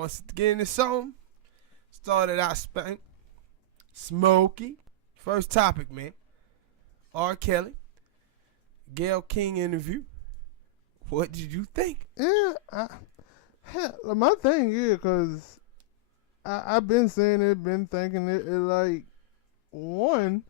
Once again, this song started out spank, smoky. First topic, man. R. Kelly, Gayle King interview. What did you think? Yeah, my thing is, because I've been saying it, been thinking it, like, one,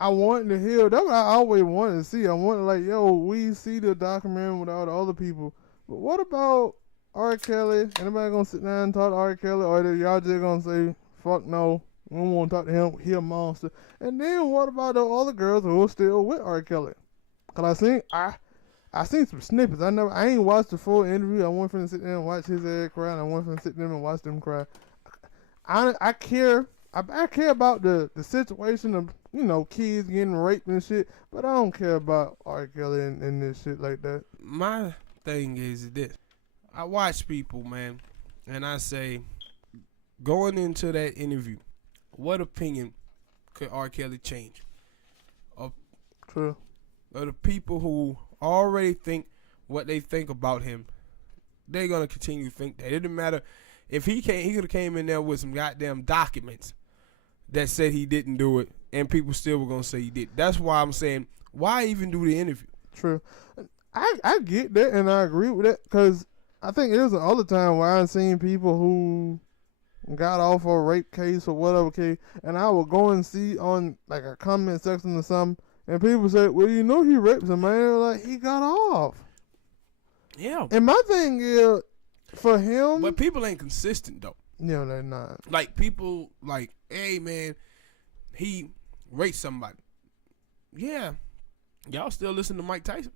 I wanted to hear, that's what I always wanted to see. I wanted, like, yo, we see the documentary with all the other people, but what about R. Kelly? Anybody gonna sit down and talk to R. Kelly, or y'all just gonna say, fuck no, we don't want to talk to him, he a monster? And then what about the other girls who are still with R. Kelly? Cause I seen some snippets. I ain't watched the full interview. I want to sit there and watch his ass cry, and I want to sit there and watch them cry. I care about the situation of, you know, kids getting raped and shit, but I don't care about R. Kelly and this shit like that. My thing is this. I watch people, man, and I say, going into that interview, what opinion could R. Kelly change? True. Of the people who already think what they think about him, they're going to continue to think that. It didn't matter if he could have came in there with some goddamn documents that said he didn't do it, and people still were going to say he did. That's why I'm saying, why even do the interview? True. I get that, and I agree with that, because I think there's another time where I've seen people who got off a rape case or whatever case, and I would go and see on, like, a comment section or something, and people say, well, you know he raped him, man. Like, he got off. Yeah. And my thing is, for him... But people ain't consistent, though. No, they're not. Like, people, like, hey, man, he raped somebody. Yeah. Y'all still listen to Mike Tyson?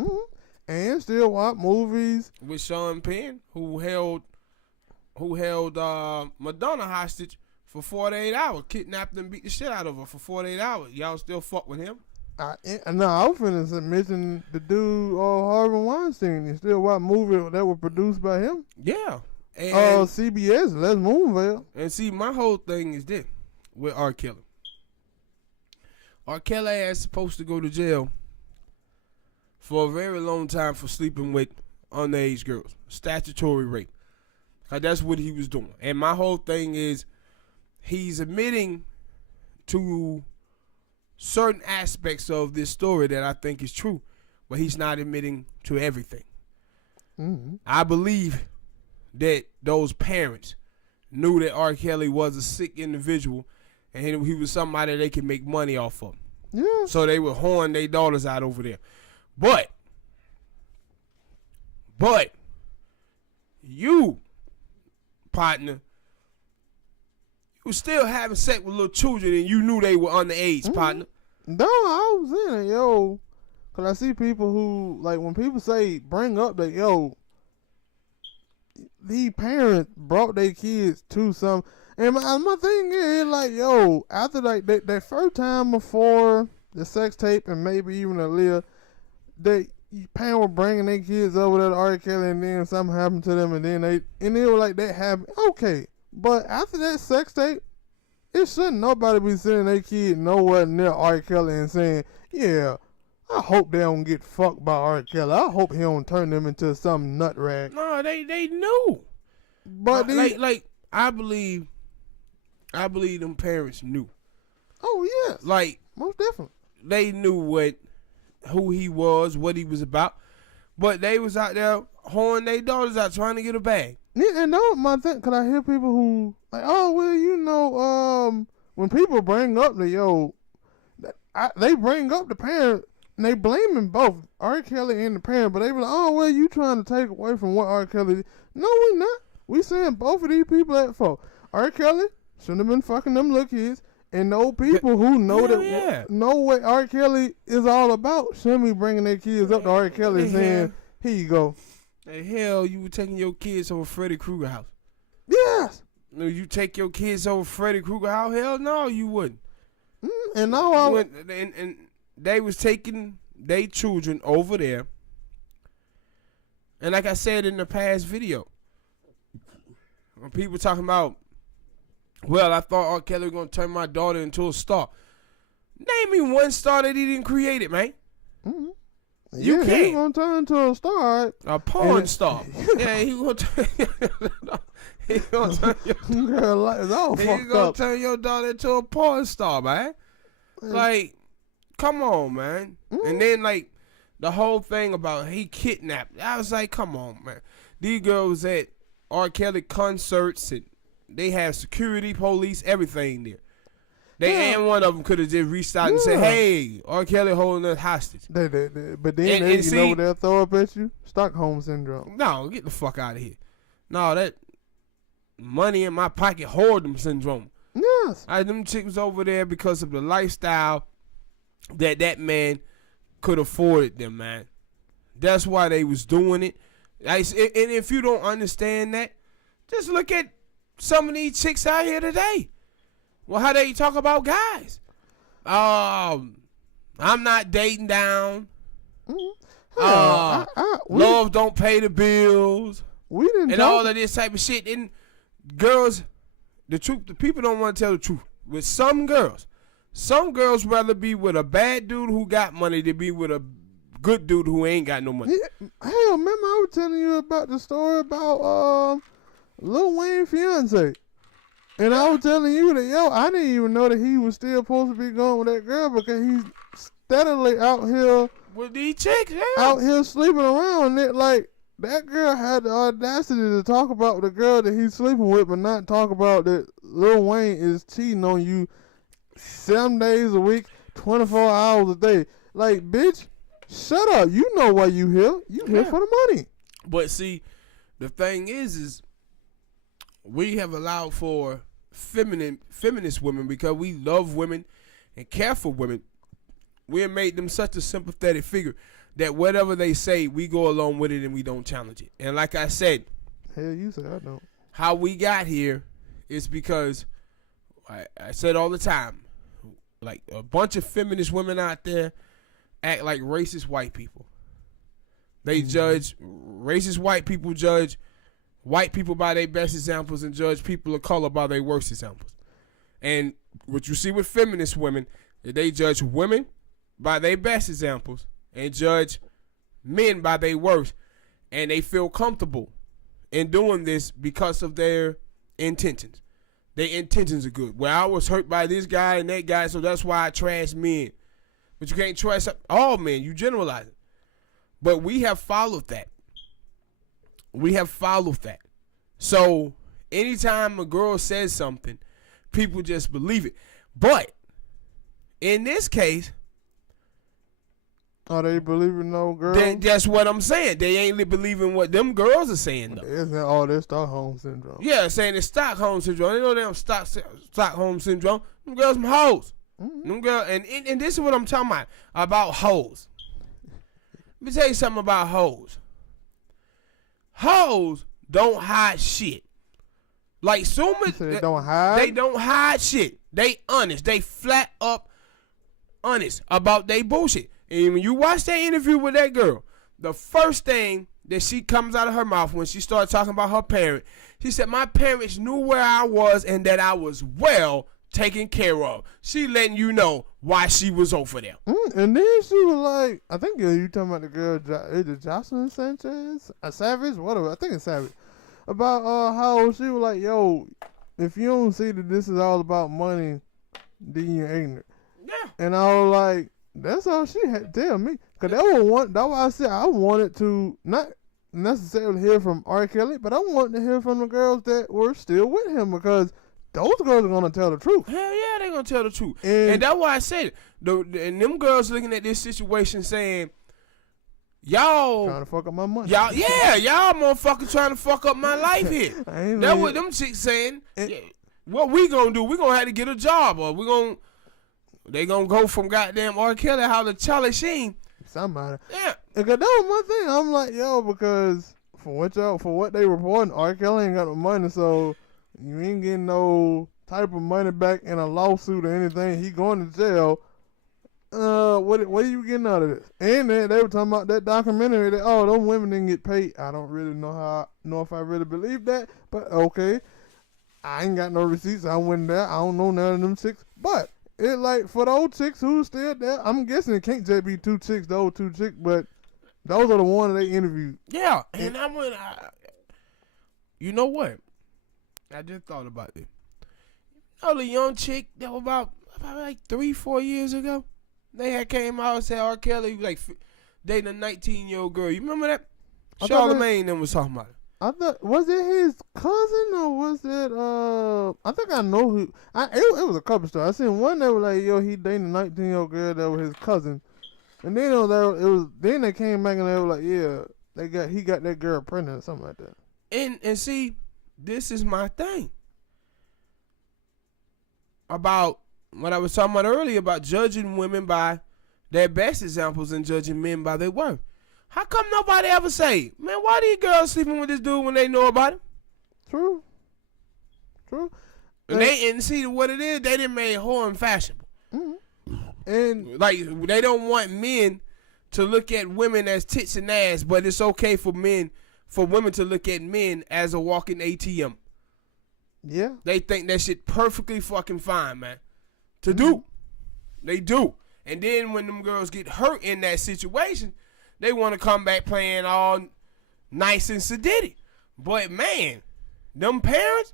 Mm-hmm. And still watch movies. With Sean Penn, who held Madonna hostage for 48 hours, kidnapped and beat the shit out of her for 48 hours. Y'all still fuck with him? I was finna mention the dude, Harvey Weinstein. You still watch movies that were produced by him? Yeah. And CBS, let's move it. And see, my whole thing is this with R. Kelly. R. Kelly is supposed to go to jail for a very long time for sleeping with underage girls. Statutory rape. That's what he was doing. And my whole thing is, he's admitting to certain aspects of this story that I think is true, but he's not admitting to everything. Mm-hmm. I believe that those parents knew that R. Kelly was a sick individual and he was somebody they could make money off of. Yeah. So they would horn their daughters out over there. But you, partner, you still having sex with little children and you knew they were underage, partner. No, I was in it, yo. Because I see people who, like, when people say, bring up that, yo, the parents brought their kids to some. And my thing is, like, yo, after like that first time before the sex tape and maybe even a little, they parents were bringing their kids over there to R. Kelly, and then something happened to them, and they were like, that happened. Okay. But after that sex tape, it shouldn't nobody be sending their kid nowhere near R. Kelly and saying, yeah, I hope they don't get fucked by R. Kelly. I hope he don't turn them into some nut rag. No, they knew. But I believe them parents knew. Oh yes. Like, most definitely. They knew who he was, what he was about. But they was out there horning their daughters out trying to get a bag. Yeah, and that my thing, cause I hear people who like, oh well, you know, when people bring up they bring up the parent and they blaming both R. Kelly and the parent, but they be like, oh well, you trying to take away from what R. Kelly did. No, we not. We saying both of these people at fault. R. Kelly shouldn't have been fucking them little kids, and those people who know know what R. Kelly is all about shouldn't be bringing their kids up to R. Kelly saying, here you go. The hell, you were taking your kids over Freddy Krueger house? Yes. No, you take your kids over Freddy Krueger house? Hell no, you wouldn't. And now and they was taking their children over there. And like I said in the past video, when people talking about, well, I thought R. Kelly was going to turn my daughter into a star. Name me one star that he didn't create it, man. Mm-hmm. You can't. He's going to turn into a star. A porn star. Yeah, he going to turn. He gonna turn your, Girl, like, it's all he fucked gonna up. turn your daughter into a porn star, man. Man. Like, come on, man. And then like the whole thing about he kidnapped. I was like, come on, man. These girls at R. Kelly concerts and they have security, police, everything there. They and one of them could have just reached out and said, "Hey, R. Kelly holding us hostage." But then you know what they'll throw up at you? Stockholm syndrome. No, get the fuck out of here. No, that money in my pocket whoredom syndrome. Yes. Them chicks over there because of the lifestyle that man could afford them, man. That's why they was doing it. And if you don't understand that, just look at some of these chicks out here today. Well, how they talk about guys? I'm not dating down. Love don't pay the bills. We didn't and all of this type of shit. And girls, the people don't want to tell the truth. With some girls rather be with a bad dude who got money than be with a good dude who ain't got no money. Yeah, hell, remember I was telling you about the story about Lil Wayne's fiance. And I was telling you that, I didn't even know that he was still supposed to be going with that girl because he's steadily out here with these chicks, out here sleeping around. It like that girl had the audacity to talk about the girl that he's sleeping with, but not talk about that Lil Wayne is cheating on you 7 days a week, 24 hours a day. Like, bitch, shut up. You know why you here. You here for the money. But see, the thing is we have allowed for feminist women because we love women and care for women. We have made them such a sympathetic figure that whatever they say, we go along with it and we don't challenge it. And like I said, hell, you say I don't. How we got here is because I said all the time, like a bunch of feminist women out there act like racist white people. They judge racist white people, judge white people by their best examples, and judge people of color by their worst examples. And what you see with feminist women, they judge women by their best examples and judge men by their worst. And they feel comfortable in doing this because of their intentions. Their intentions are good. Well, I was hurt by this guy and that guy, so that's why I trash men. But you can't trash all men. You generalize it. But we have followed that. So anytime a girl says something, people just believe it. But in this case, are they believing no girls? That's what I'm saying. They ain't believing what them girls are saying, though. Isn't all this Stockholm syndrome? Yeah, saying it's Stockholm syndrome. They know damn Stockholm syndrome. Them girls some hoes. Them girls, and this is what I'm talking about hoes. Let me tell you something about hoes. Hoes don't hide shit. Like so much. They don't hide? They don't hide shit. They honest. They flat up honest about they bullshit. And when you watch that interview with that girl, the first thing that she comes out of her mouth when she started talking about her parent, she said, my parents knew where I was and that I was well taken care of. She letting you know why she was over there. And then she was like, I think you talking about the girl, is it Jocelyn Sanchez? Savage? Whatever. I think it's Savage. About how she was like, yo, if you don't see that this is all about money, then you're ignorant. Yeah. And I was like, that's all she had to tell me. Because that's why I said I wanted to not necessarily hear from R. Kelly, but I wanted to hear from the girls that were still with him because those girls are going to tell the truth. Hell yeah, they're going to tell the truth. And that's why I said it. And them girls looking at this situation saying, y'all trying to fuck up my money. Y'all motherfuckers trying to fuck up my life here. That's what them chicks saying. What we going to do, we going to have to get a job or they going to go from goddamn R. Kelly how to Charlie Sheen. Somebody. Yeah. Because that was my thing. I'm like, yo, because for what they reporting, R. Kelly ain't got no money, so you ain't getting no type of money back in a lawsuit or anything. He going to jail. What are you getting out of this? And then they were talking about that documentary that, those women didn't get paid. I don't really know if I really believe that, but okay. I ain't got no receipts. I went there. I don't know none of them chicks. But it like for the old chicks who's still there, I'm guessing it can't just be two chicks, the old two chicks, but those are the ones they interviewed. Yeah, and you know what? I just thought about it. Oh, the young chick that was about like 3-4 years ago. They had came out and said R. Kelly was like dating a 19-year-old girl. You remember that? Charlamagne them was talking about it. I thought, was it his cousin or was it I think I know who. It was a couple stories. I seen one that was like, yo, he dating a 19-year-old girl that was his cousin, and then then they came back and they were like, yeah, he got that girl pregnant or something like that. And see, this is my thing about what I was talking about earlier about judging women by their best examples and judging men by their worth. How come nobody ever say, man, why these girls sleeping with this dude when they know about him? True. And see what it is, they done made whoring fashionable. Mm-hmm. And like they don't want men to look at women as tits and ass, but it's okay for women to look at men as a walking ATM. Yeah. They think that shit perfectly fucking fine, man. To do. They do. And then when them girls get hurt in that situation, they want to come back playing all nice and sedity. But man, them parents,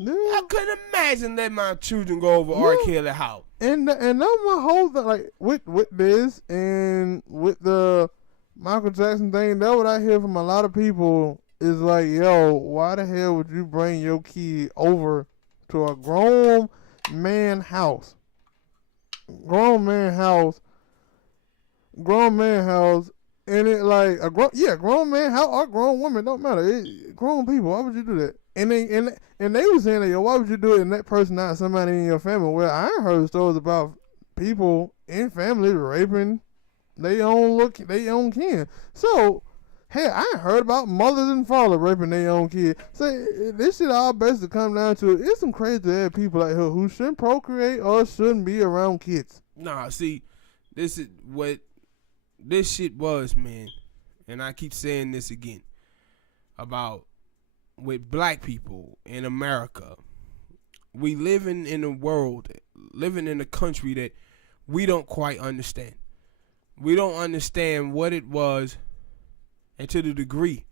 I couldn't imagine letting my children go over R. Kelly house. And that's my whole thing, like with this and with the Micheal Jackson thing, that's what I hear from a lot of people is like, yo, why the hell would you bring your kid over to a grown man house? Grown man house, and it like grown man house or grown woman, don't matter. Grown people, why would you do that? And they were saying that, yo, why would you do it? And that person not somebody in your family. Well, I ain't heard stories about people in families raping they own kin. So, hey, I ain't heard about mothers and fathers raping their own kid. So this shit all basically come down to it's some crazy ass people out here who shouldn't procreate or shouldn't be around kids. Nah, see, this is what this shit was, man. And I keep saying this again about with black people in America. We living in a world, living in a country that we don't quite understand. We don't understand what it was and to the degree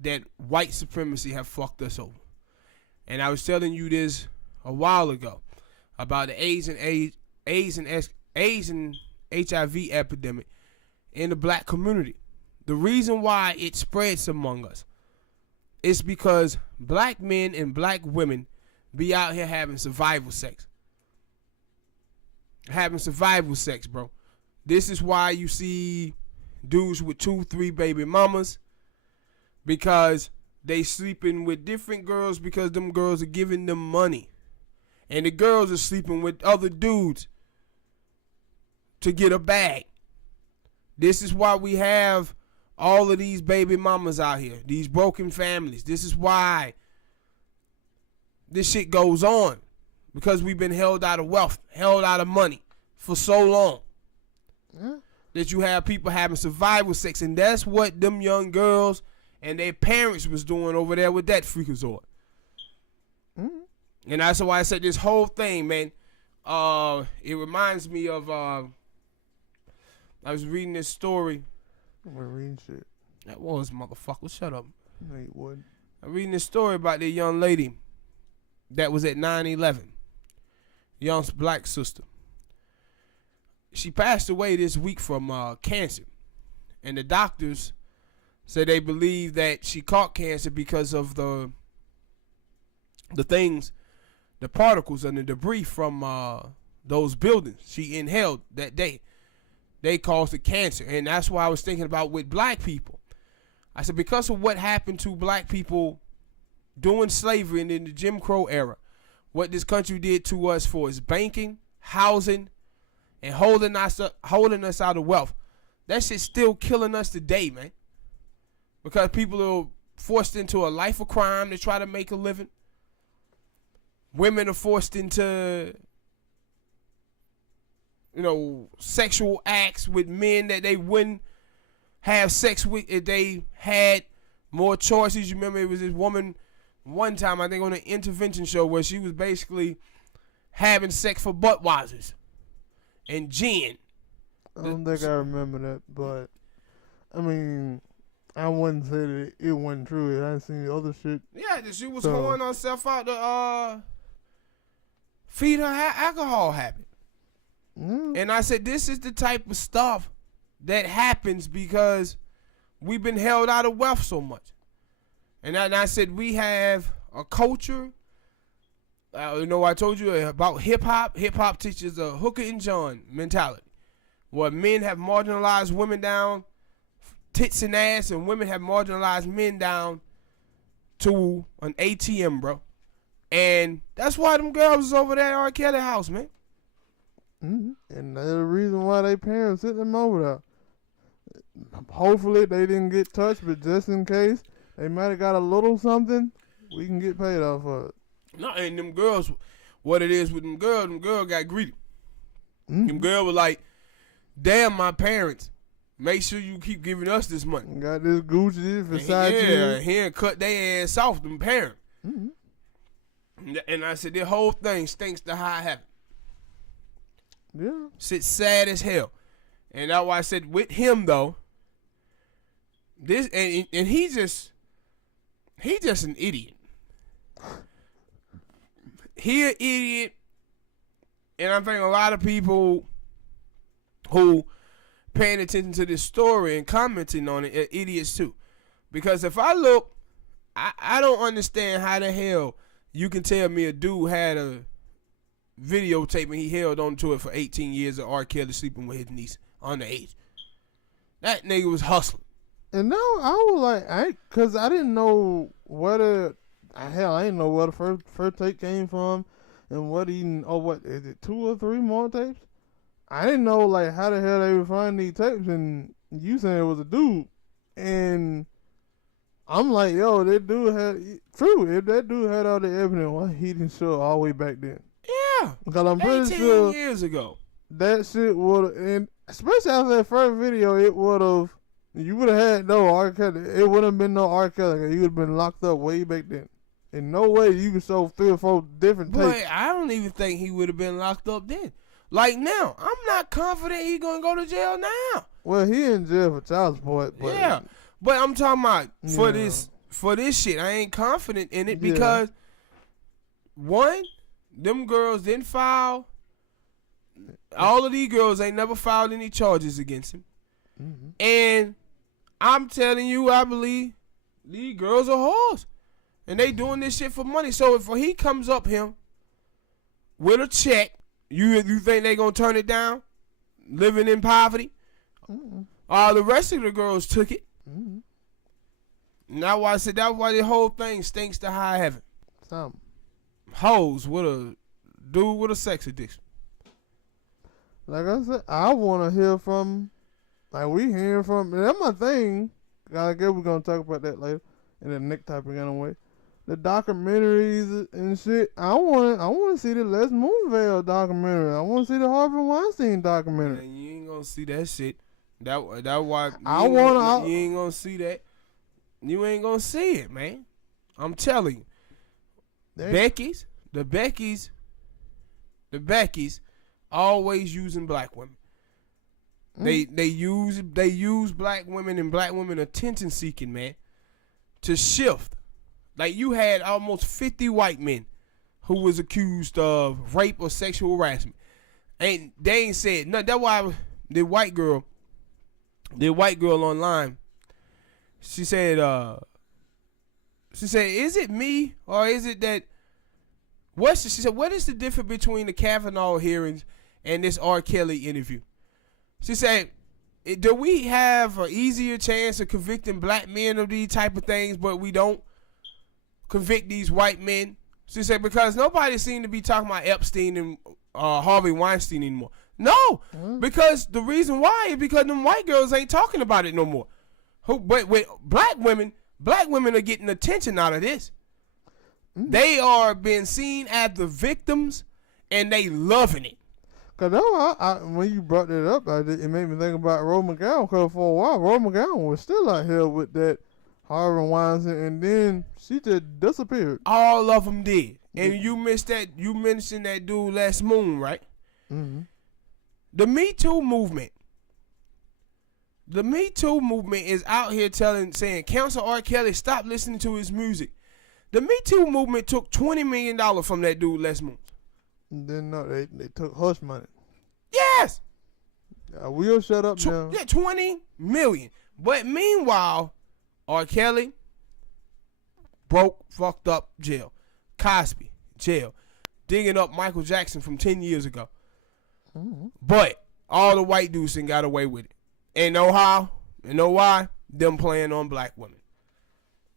that white supremacy have fucked us over. And I was telling you this a while ago about the AIDS and HIV epidemic in the black community. The reason why it spreads among us is because black men and black women be out here having survival sex. Bro. This is why you see dudes with 2-3 baby mamas, because they sleeping with different girls because them girls are giving them money. And the girls are sleeping with other dudes to get a bag. This is why we have all of these baby mamas out here, these broken families. This is why this shit goes on, because we've been held out of wealth, held out of money for so long. Yeah. That you have people having survival sex, and that's what them young girls and their parents was doing over there with that freakazoid. And that's why I said this whole thing, man. It reminds me of I was reading this story. We're reading shit. That was motherfucker. Shut up. No, you wouldn't. I'm reading this story about the young lady that was at 9/11. Young black sister. She passed away this week from cancer. And the doctors said they believe that she caught cancer because of the things, the particles and the debris from those buildings she inhaled that day. They caused the cancer. And that's why I was thinking about with black people. I said, because of what happened to black people during slavery and in the Jim Crow era, what this country did to us for its banking, housing, and holding us out of wealth. That shit's still killing us today, man. Because people are forced into a life of crime to try to make a living. Women are forced into, sexual acts with men that they wouldn't have sex with if they had more choices. You remember it was this woman one time, I think on an intervention show, where she was basically having sex for Budweisers and gin. I don't think I remember that, but I mean, I wouldn't say that it wasn't true. I seen the other shit. Yeah, that she was hoeing herself out to feed her alcohol habit. And I said, this is the type of stuff that happens because we've been held out of wealth so much. And I said, we have a culture. I told you about hip hop. Hip hop teaches a hooker and John mentality, where men have marginalized women down, tits and ass, and women have marginalized men down to an ATM, bro. And that's why them girls is over there at R. Kelly house, man. And that's the reason why they parents sent them over there. Hopefully they didn't get touched, but just in case they might have got a little something, we can get paid off of it. No, and them girls, what it is with them girls got greedy. Them girls were like, damn, my parents, make sure you keep giving us this money. Got this Gucci beside you. Yeah, here cut their ass off, them parents. And I said, this whole thing stinks to high heaven. Yeah. Shit sad as hell. And that's why I said with him though, this and he just an idiot. He an idiot, and I think a lot of people who paying attention to this story and commenting on it are idiots too. Because if I look, I don't understand how the hell you can tell me a dude had a videotape and he held on to it for 18 years of R. Kelly sleeping with his niece underage. That nigga was hustling. And now I was like, cause I didn't know where I didn't know where the first tape came from, and what is it, 2 or 3 more tapes? I didn't know like how the hell they would find these tapes, and you saying it was a dude, and I'm like, yo, that dude if that dude had all the evidence, why he didn't show all the way back then? Yeah, because I'm pretty 18 sure years ago that shit would, and especially after that first video, it would have. You would have had no R. Kelly. It wouldn't have been no R. Kelly. You would have been locked up way back then. In no way you could show 3 or 4 different tapes. But I don't even think he would have been locked up then. Like now, I'm not confident he gonna go to jail now. Well, he in jail for child support. But yeah, but I'm talking about for this shit. I ain't confident in it because one, them girls didn't file. All of these girls ain't never filed any charges against him. And I'm telling you, I believe these girls are whores. And they doing this shit for money. So if he comes up here with a check, you think they gonna turn it down? Living in poverty? The rest of the girls took it. And that's why I said that's why the whole thing stinks to high heaven. Hoes with a dude with a sex addiction. Like I said, I wanna hear from. Like we hearing from, that's my thing. I guess we're gonna talk about that later in the next topic anyway. The documentaries and shit. I want to see the Les Moonville documentary. I want to see the Harvey Weinstein documentary. Man, you ain't gonna see that shit. That why you ain't gonna see that. You ain't gonna see it, man. I'm telling you. The Beckys, always using black women. They use black women and black women attention seeking, man, to shift. Like you had almost 50 white men who was accused of rape or sexual harassment, and they ain't said nothing. That's why the white girl online, she said, is it me or is it that? She said, what is the difference between the Kavanaugh hearings and this R. Kelly interview? She said, do we have an easier chance of convicting black men of these type of things, but we don't convict these white men? She said, because nobody seemed to be talking about Epstein and Harvey Weinstein anymore. No, because the reason why is because them white girls ain't talking about it no more. But with black women are getting attention out of this. They are being seen as the victims, and they loving it. Cause when you brought that up, it made me think about Rose McGowan. Cause for a while, Rose McGowan was still out here with that Harvey Weinstein, and then she just disappeared. All of them did. And you missed that. You mentioned that dude last moon, right? The Me Too movement. The Me Too movement is out here saying, cancel R. Kelly, stop listening to his music. The Me Too movement took $20 million from that dude last month. Then no, they took hush money. Yes. We'll shut up now. Yeah, $20 million. But meanwhile, R. Kelly, broke, fucked up, jail. Cosby, jail. Digging up Micheal Jackson from 10 years ago. Mm-hmm. But all the white dudes done got away with it. And know how? And know why? Them playing on black women.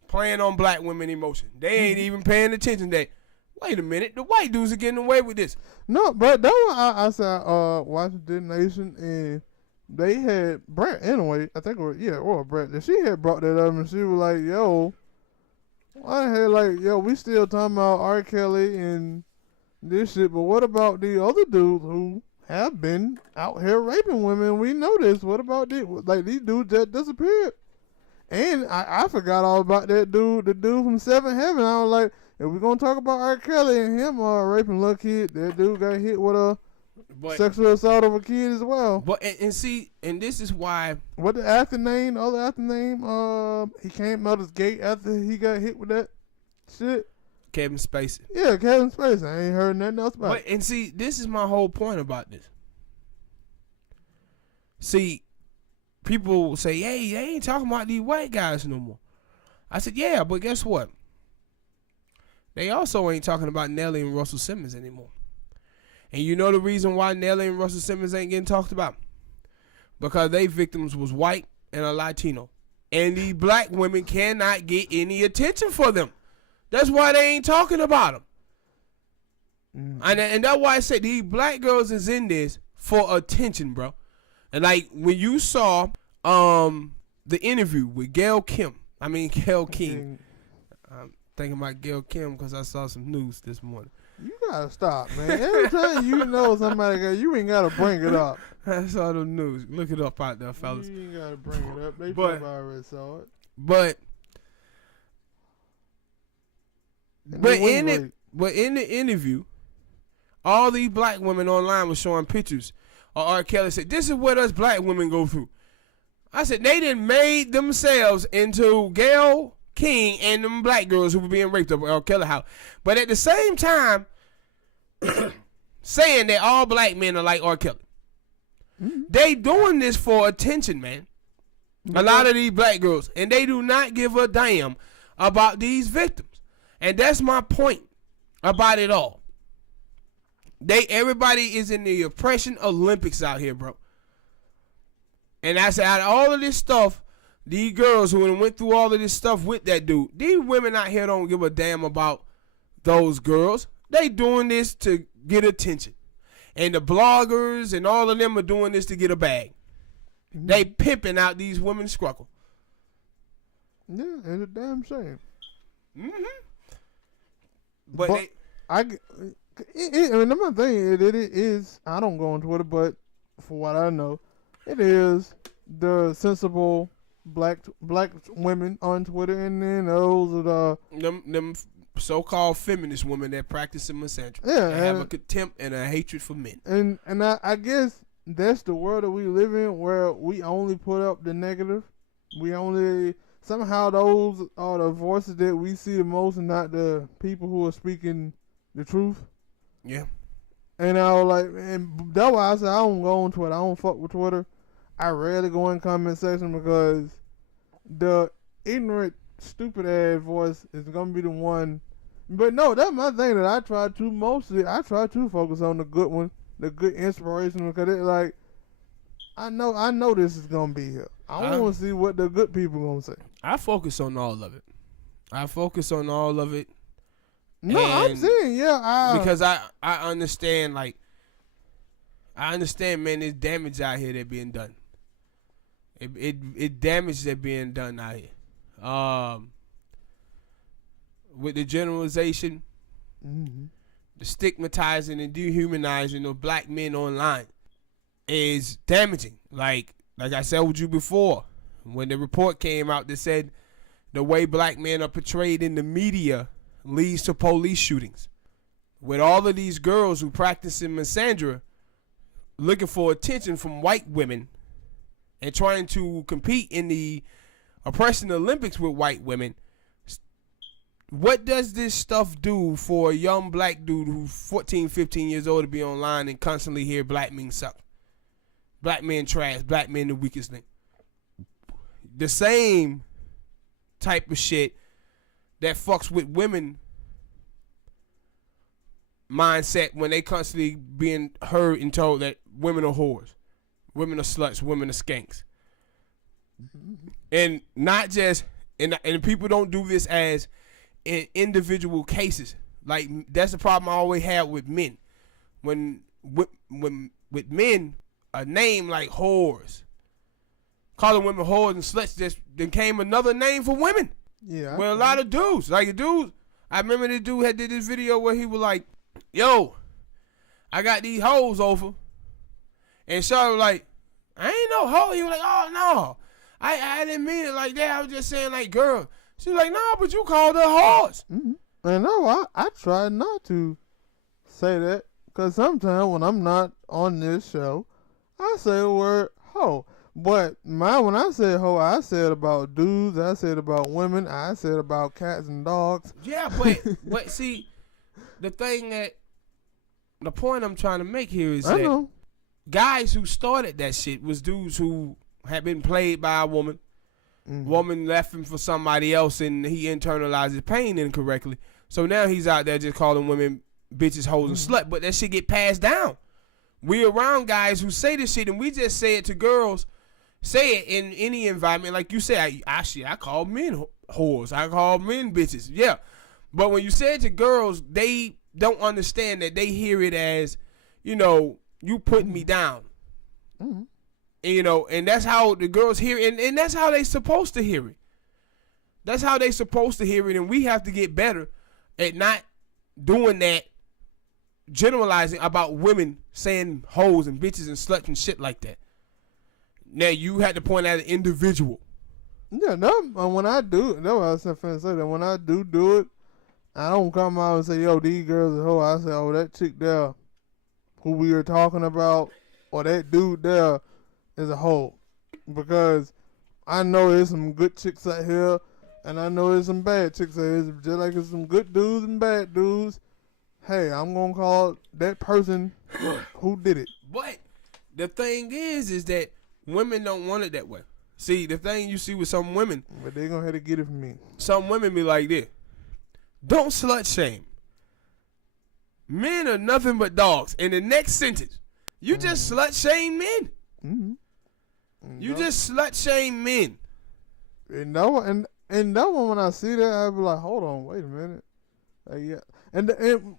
Playing on black women emotion. They ain't even paying attention. Wait a minute, the white dudes are getting away with this. No, but that one I said Washington Nation, and they had Brett anyway. I think or Brett. And she had brought that up, and she was like, "Yo, I had like, yo, we still talking about R. Kelly and this shit, but what about the other dudes who have been out here raping women? We know this. What about these? Like these dudes that disappeared." And I forgot all about that dude, the dude from Seven Heaven. I was like, if we're going to talk about R. Kelly and him raping little kid, that dude got hit with a sexual assault of a kid as well. But and see, and this is why. What the after name, he came out as gay after he got hit with that shit. Kevin Spacey. Yeah, Kevin Spacey. I ain't heard nothing else about it. And see, this is my whole point about this. See, people say, hey, they ain't talking about these white guys no more. I said, yeah, but guess what? They also ain't talking about Nelly and Russell Simmons anymore. And you know the reason why Nelly and Russell Simmons ain't getting talked about? Because they victims was white and a Latino. And these black women cannot get any attention for them. That's why they ain't talking about them. And that's why I said these black girls is in this for attention, bro. And like when you saw the interview with Gail King. I'm thinking about Gail Kim because I saw some news this morning. You gotta stop, man. Every time you know somebody you ain't gotta bring it up. I saw the news. Look it up out there, fellas. You ain't gotta bring it up. They probably already saw it. But in the interview, all these black women online were showing pictures of R. Kelly. Said, this is what us black women go through. I said, they done made themselves into Gail King and them black girls who were being raped up at R. Kelly house. But at the same time, saying that all black men are like R. Kelly. Mm-hmm. They doing this for attention, man. Mm-hmm. A lot of these black girls. And they do not give a damn about these victims. And that's my point about it all. Everybody is in the oppression Olympics out here, bro. And I said, out of all of this stuff, these girls who went through all of this stuff with that dude, these women out here don't give a damn about those girls. They doing this to get attention. And the bloggers and all of them are doing this to get a bag. Mm-hmm. They pimping out these women's scruckle. Yeah, it's a damn shame. Mm-hmm. But my thing, it is, I don't go on Twitter, but for what I know, it is the sensible black women on Twitter, and then those are them so-called feminist women that practice in misandry. Yeah, and have a contempt and a hatred for men. And I guess that's the world that we live in, where we only put up the negative. We only somehow those are the voices that we see the most, and not the people who are speaking the truth. Yeah. And I was like, and that's why I said I don't go on Twitter. I don't fuck with Twitter. I rarely go in comment section because the ignorant, stupid ass voice is gonna be the one. But no, that's my thing that I try to focus on the good one, the good inspiration, because it like I know this is gonna be here. I want to see what the good people gonna say. I focus on all of it. No, I'm saying because I understand, like, I understand, man. There's damage out here that being done. It damage that being done out here. With the generalization, mm-hmm. the stigmatizing and dehumanizing of black men online is damaging. Like I said with you before, when the report came out that said the way black men are portrayed in the media leads to police shootings. With all of these girls who practice in misandry looking for attention from white women and trying to compete in the oppressing Olympics with white women, what does this stuff do for a young black dude who's 14, 15 years old to be online and constantly hear black men suck, black men trash, black men the weakest thing? The same type of shit that fucks with women mindset when they constantly being heard and told that women are whores, women are sluts, women are skanks. And not just, and people don't do this as in individual cases. Like, that's the problem I always had with men. When with men, a name like whores, calling women whores and sluts just became another name for women. Yeah. Well, a lot of dudes, like a dude, I remember this dude had did this video where he was like, yo, I got these hoes over. And Charlotte was like, I ain't no hoe. He was like, oh, no. I didn't mean it like that. I was just saying, like, girl. She was like, no, but you called her whores. Mm-hmm. And no, I try not to say that, because sometimes when I'm not on this show, I say the word hoe. But when I said hoe, I said about dudes, I said about women, I said about cats and dogs. Yeah, but see, the point I'm trying to make here is that guys who started that shit was dudes who had been played by a woman. Mm-hmm. Woman left him for somebody else, and he internalized his pain incorrectly. So now he's out there just calling women bitches, hoes, and slut. But that shit get passed down. We around guys who say this shit, and we just say it to girls. Say it in any environment, like you said. I call men whores. I call men bitches. Yeah, but when you say it to girls, they don't understand that. They hear it as, you putting me down. Mm-hmm. And that's how the girls hear it, and that's how they supposed to hear it. That's how they supposed to hear it, and we have to get better at not doing that, generalizing about women saying hoes and bitches and sluts and shit like that. Now, you had to point out an individual. Yeah, no, when I do, that's what I was finna say, that when I do it, I don't come out and say, yo, these girls are hoes. I say, oh, that chick there who we were talking about, or that dude there is a hoe. Because I know there's some good chicks out here, and I know there's some bad chicks out here. Just like there's some good dudes and bad dudes. Hey, I'm going to call that person who did it. But the thing is that women don't want it that way. See, the thing you see with some women. But they going to have to get it from me. Some women be like this. Don't slut shame. Men are nothing but dogs. In the next sentence, you just slut shame men. Mm-hmm. You just slut shame men. And that one, when I see that, I be like, hold on, wait a minute. Yeah. And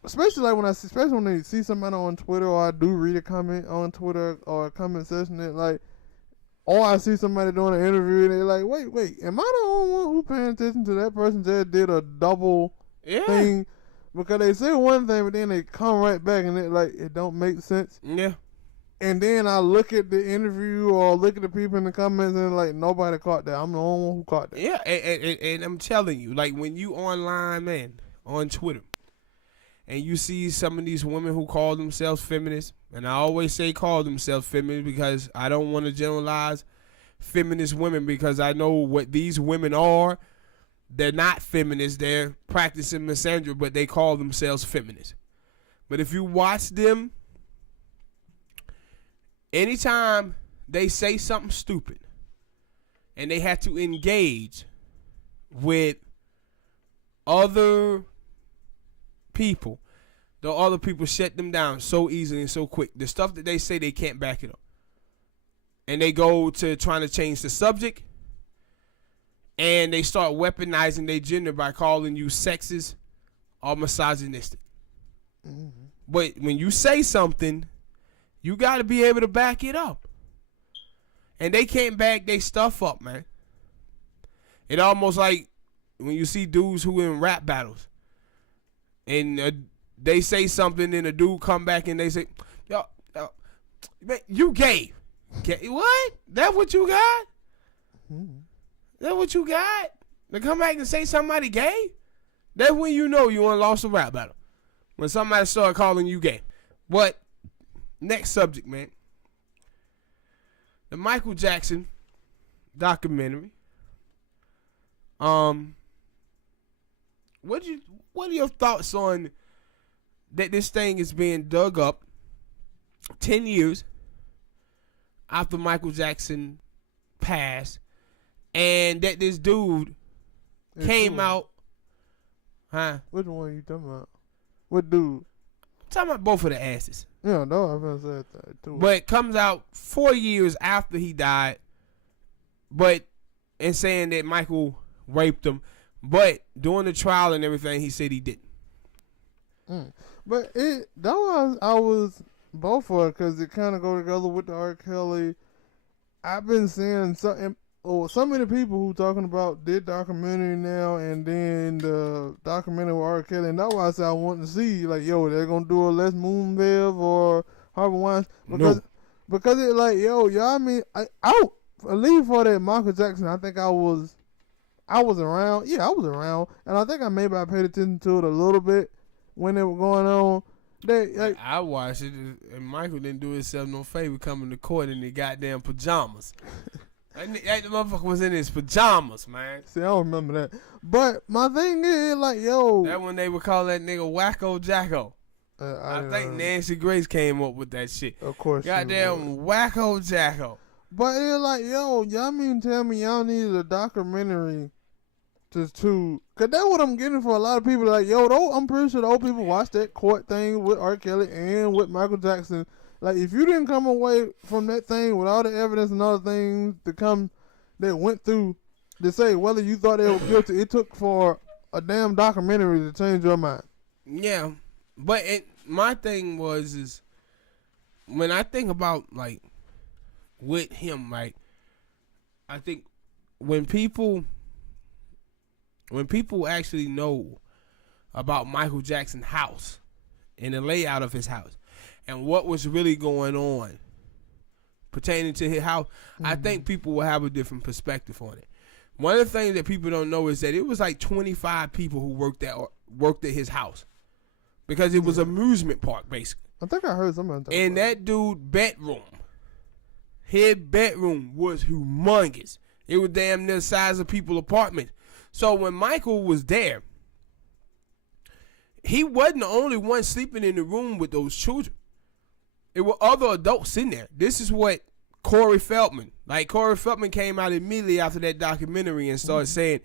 especially like when they see somebody on Twitter, or I do read a comment on Twitter or a comment section that like, or I see somebody doing an interview and they're like, wait, am I the only one who paying attention to that person that did a double thing? Because they say one thing, but then they come right back and it don't make sense. Yeah. And then I look at the interview or look at the people in the comments and like, nobody caught that. I'm the only one who caught that. Yeah, and I'm telling you, like when you online, man, on Twitter, and you see some of these women who call themselves feminists, and I always say call themselves feminists because I don't want to generalize feminist women, because I know what these women are. They're not feminists. They're practicing misandry, but they call themselves feminists. But if you watch them, anytime they say something stupid and they have to engage with other people, the other people shut them down so easily and so quick. The stuff that they say, they can't back it up. And they go to trying to change the subject, and they start weaponizing their gender by calling you sexist or misogynistic. Mm-hmm. But when you say something, you got to be able to back it up. And they can't back their stuff up, man. It almost like when you see dudes who in rap battles, and they say something, and a dude come back and they say, yo, man, you gay. What? That what you got? Mm-hmm. That what you got? To come back and say somebody gay? That's when you know you lost a rap battle. When somebody start calling you gay. But next subject, man. The Micheal Jackson documentary. What are your thoughts on that this thing is being dug up 10 years after Michael Jackson passed, and that this dude came out, huh? Which one you talking about? What dude? I'm talking about both of the asses. Yeah, no, I was gonna say that too. But comes out 4 years after he died, and saying that Michael raped him, but during the trial and everything, he said he didn't. But I was both for it because it kind of go together with the R. Kelly. I've been seeing so many people who talking about this documentary now and then the documentary with R. Kelly, and that's why I said I want to see, like, yo, they're gonna do a Les Moonves or Harvey Weinstein because it like, yo, y'all, I mean, I leave for that Michael Jackson. I think I was around. Yeah, I was around, and I think I paid attention to it a little bit when it was going on. I watched it, and Michael didn't do himself no favor coming to court in the goddamn pajamas. that motherfucker was in his pajamas, man. See, I don't remember that. But my thing is, like, yo. That when they would call that nigga Wacko Jacko. I think Nancy Grace came up with that shit. Of course. Goddamn Wacko Jacko. But it's like, yo, y'all mean tell me y'all needed a documentary cause that's what I'm getting for a lot of people. Like, yo, I'm pretty sure the old people watched that court thing with R. Kelly and with Michael Jackson. Like, if you didn't come away from that thing with all the evidence and other things that went through to say whether you thought they were guilty, it took for a damn documentary to change your mind. Yeah, but my thing is when I think about, like, with him, like, I think when people actually know about Michael Jackson's house and the layout of his house and what was really going on pertaining to his house, I think people will have a different perspective on it. One of the things that people don't know is that it was like 25 people who worked at his house because it was an amusement park, basically. I think I heard somebody talk and about that dude his bedroom was humongous. It was damn near the size of people's apartments. So when Michael was there, he wasn't the only one sleeping in the room with those children. It were other adults in there. This is what Corey Feldman came out immediately after that documentary and started saying,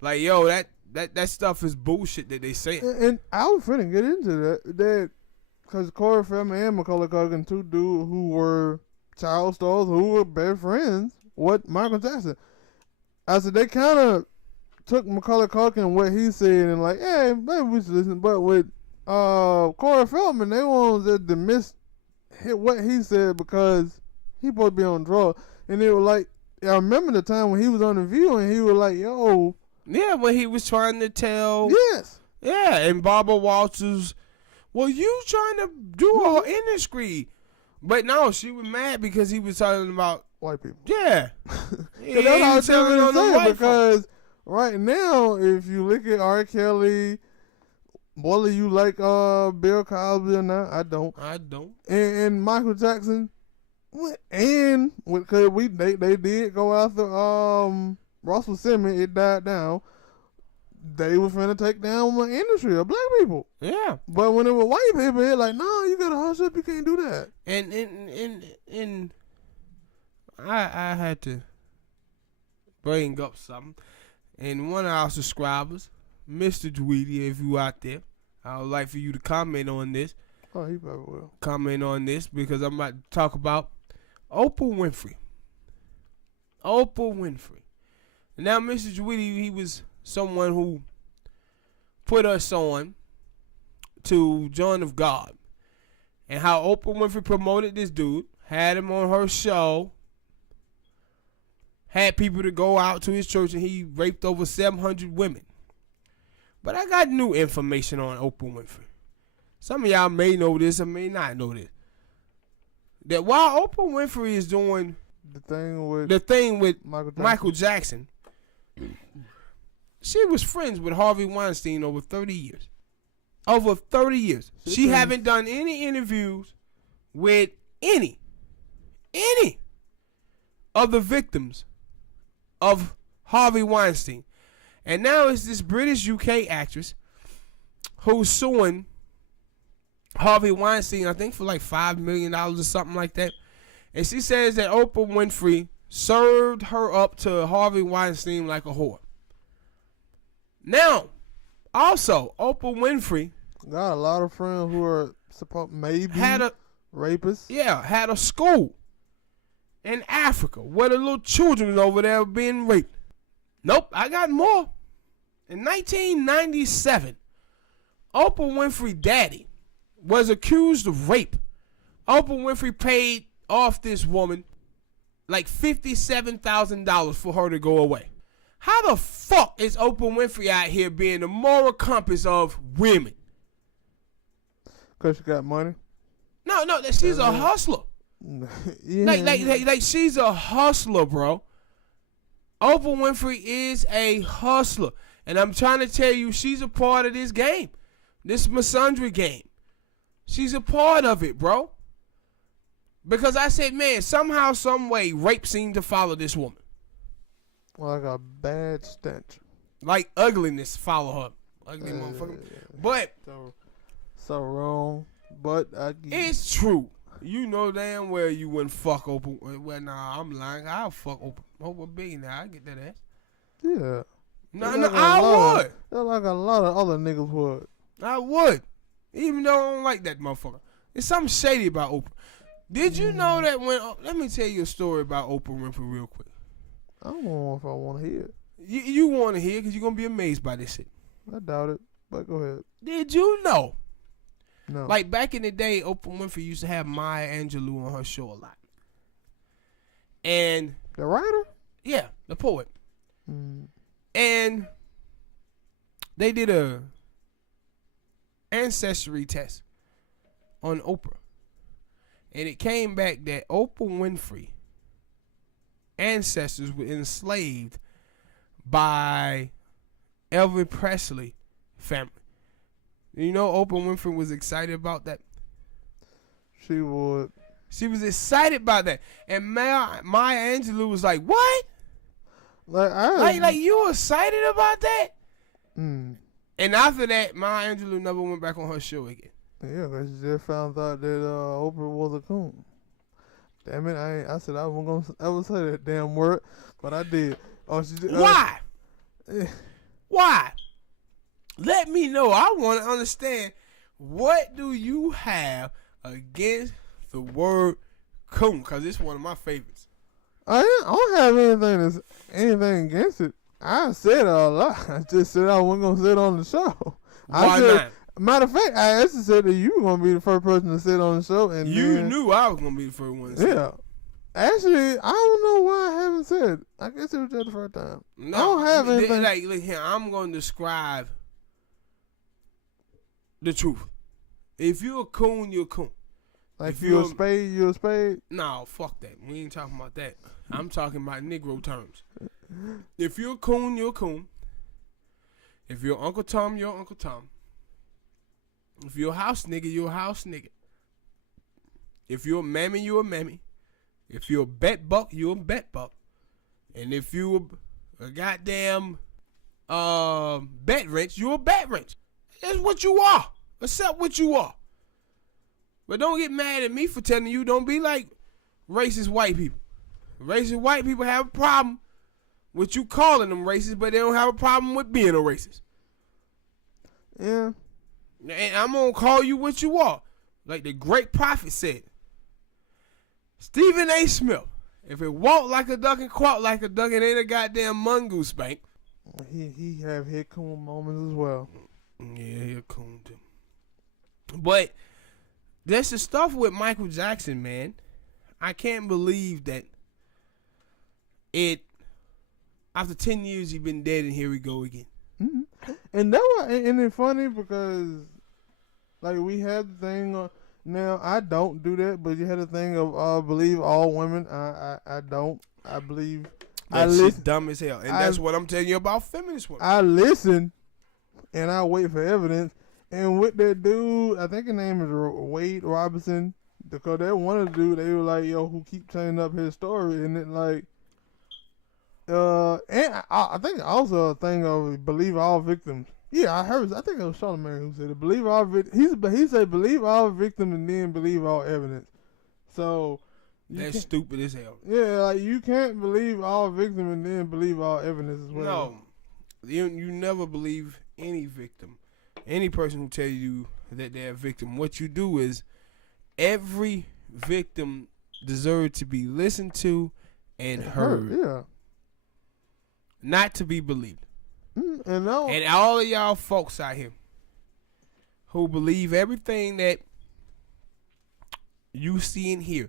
like, yo, that stuff is bullshit that they say. And I was finna get into that because Corey Feldman and Macaulay Culkin, two dudes who were child stars, who were best friends with Michael Jackson. I said they kind of took Macaulay Culkin what he said and like, hey, maybe we should listen. But with Corey Feldman, they wanted to dismiss what he said because he supposed to be on drugs. And they were like, I remember the time when he was on The View and he was like, yo. Yeah, when he was trying to tell. Yes. Yeah, and Barbara Walters, well, you trying to do a industry. But no, she was mad because he was talking about white people. Yeah. Yeah, that's how I'm telling you because right now, if you look at R. Kelly, whether you like Bill Cosby or not, I don't. And Michael Jackson, and because they did go after Russell Simmons, it died down. They were finna take down the industry of black people. Yeah. But when it was white people, they're like, no, you gotta hush up, you can't do that. And I had to bring up something. And one of our subscribers, Mr. Dweedy, if you out there, I would like for you to comment on this. Oh, he probably will. Comment on this because I'm about to talk about Oprah Winfrey. Oprah Winfrey. Now, Mr. Dweedy, he was someone who put us on to John of God and how Oprah Winfrey promoted this dude, had him on her show, had people to go out to his church, and he raped over 700 women. But I got new information on Oprah Winfrey. Some of y'all may know this or may not know this. That while Oprah Winfrey is doing the thing with Michael Jackson, she was friends with Harvey Weinstein over 30 years. Over 30 years. She haven't done any interviews with any of the victims of Harvey Weinstein. And now it's this British UK actress who's suing Harvey Weinstein, I think, for like $5 million or something like that. And she says that Oprah Winfrey served her up to Harvey Weinstein like a whore. Now, also, Oprah Winfrey got a lot of friends who are maybe had a rapists. Yeah, had a school in Africa where the little children over there were being raped. Nope, I got more. In 1997, Oprah Winfrey daddy was accused of rape. Oprah Winfrey paid off this woman like $57,000 for her to go away. How the fuck is Oprah Winfrey out here being the moral compass of women? Because she got money? No, she's a hustler. Yeah. Like she's a hustler, bro. Oprah Winfrey is a hustler. And I'm trying to tell you, she's a part of this game. This misandry game. She's a part of it, bro. Because I said, man, somehow, some way, rape seemed to follow this woman. Like a bad stench. Like ugliness follow her. Ugly motherfucker. But so wrong. But it's true. You know damn well you wouldn't fuck Oprah. Well, nah, I'm lying. I'll fuck Oprah. Oprah big now. I get that ass. Yeah. No, like I would. They're like a lot of other niggas would. I would. Even though I don't like that motherfucker. There's something shady about Oprah. Did you know that when... let me tell you a story about Oprah Winfrey real quick. I don't know if I want to hear it. You want to hear it because you're going to be amazed by this shit. I doubt it, but go ahead. Did you know? No. Like back in the day, Oprah Winfrey used to have Maya Angelou on her show a lot. And... The writer? Yeah, the poet. Mm. And they did a ancestry test on Oprah. And it came back that Oprah Winfrey ancestors were enslaved by Elvis Presley family. You know Oprah Winfrey was excited about that? She would. She was excited about that. And Maya Angelou was like, what? Like you excited about that? Mm. And after that, Maya Angelou never went back on her show again. Yeah, because she just found out that Oprah was a coon. Damn it, I said I wasn't going to ever say that damn word, but I did. Oh, she did. Why? Why? Let me know. I want to understand, what do you have against the word coon? Because it's one of my favorites. I don't have anything against it. I said it a lot. I just said I wasn't going to say it on the show. Why not? Matter of fact, I actually said that you were going to be the first person to sit on the show. And you knew I was going to be the first one to say yeah. Actually, I don't know why I haven't said it. I guess it was just the first time. No, I don't have anything. Like, look here, I'm going to describe the truth. If you're a coon, you're a coon. Like if you're a spade, you're a spade? No, fuck that. We ain't talking about that. I'm talking about Negro terms. If you're a coon, you're a coon. If you're Uncle Tom, you're Uncle Tom. If you're a house nigga, you're a house nigga. If you're a mammy, you're a mammy. If you're a bet buck, you're a bet buck. And if you're a goddamn bet wrench, you're a bet wrench. That's what you are. Accept what you are. But don't get mad at me for telling you don't be like racist white people. Racist white people have a problem with you calling them racist, but they don't have a problem with being a racist. Yeah. And I'm going to call you what you are. Like the great prophet said. Stephen A. Smith. If it walk like a duck and quack like a duck, it ain't a goddamn mongoose spank. He have hit coon moments as well. Yeah, he a coon too. But that's the stuff with Micheal Jackson, man. I can't believe that after 10 years he been dead and here we go again. Mm-hmm. And it's funny because like we had the thing now I don't do that, but you had the thing of believe all women. I don't. I believe that shit's dumb as hell. And that's what I'm telling you about feminist women. I listen and I wait for evidence. And with that dude, I think his name is Wade Robinson, because that one of the dude, they were like, yo, who keep changing up his story, and it like, And I think also a thing of believe all victims. Yeah, I heard. I think it was Charlamagne who said it. Believe all he said believe all victims and then believe all evidence. So that's stupid as hell. Yeah, like you can't believe all victims and then believe all evidence as well. No, you never believe any victim, any person who tell you that they're a victim. What you do is every victim deserves to be listened to and heard. Yeah. Not to be believed. And all of y'all folks out here who believe everything that you see and hear,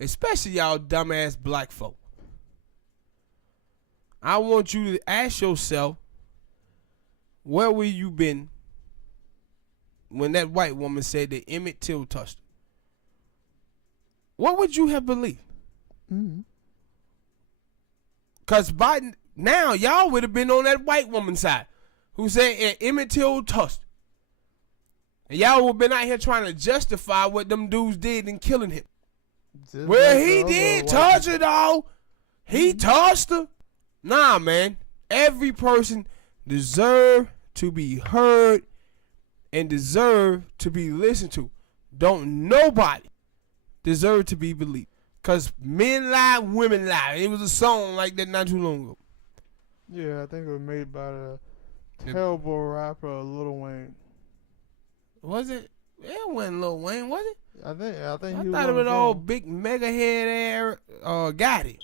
especially y'all dumbass black folk, I want you to ask yourself, where were you been when that white woman said that Emmett Till touched her? What would you have believed? Because by now, y'all would have been on that white woman's side who said Emmett Till touched her. And y'all would have been out here trying to justify what them dudes did in killing him. Well, he did touch her, though. He touched her. Nah, man. Every person deserve to be heard and deserve to be listened to. Don't nobody deserve to be believed. Because men lie, women lie. It was a song like that not too long ago. Yeah, I think it was made by the terrible rapper Lil Wayne. Was it? It wasn't Lil Wayne, was it? I think I thought it was all big mega head air G.O.A.T.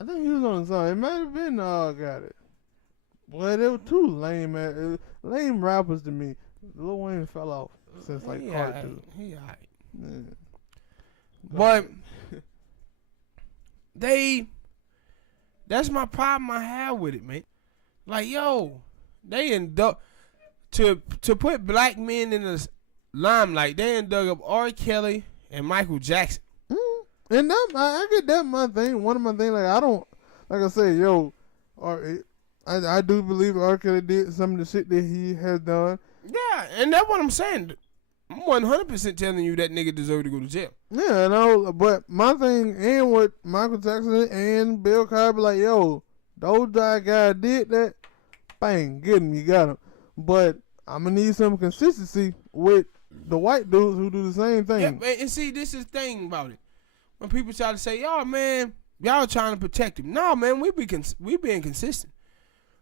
I think he was on the song. It might have been G.O.A.T. But it was too lame rappers to me. Lil Wayne fell off since like part 2. He alright. Yeah. But that's my problem I have with it, man. Like, yo, they to put black men in the limelight, they dug up R. Kelly and Micheal Jackson. And I get that my thing. One of my things, like I don't, like I say, yo, I do believe R. Kelly did some of the shit that he has done. Yeah, and that's what I'm saying. I'm 100% telling you that nigga deserved to go to jail. Yeah, I know, but my thing, and what Michael Jackson and Bill Cosby, like, yo, those guys did that, bang, get him, you got him. But I'm going to need some consistency with the white dudes who do the same thing. Yeah, and see, this is the thing about it. When people try to say, y'all, man, y'all trying to protect him. No, man, we being consistent.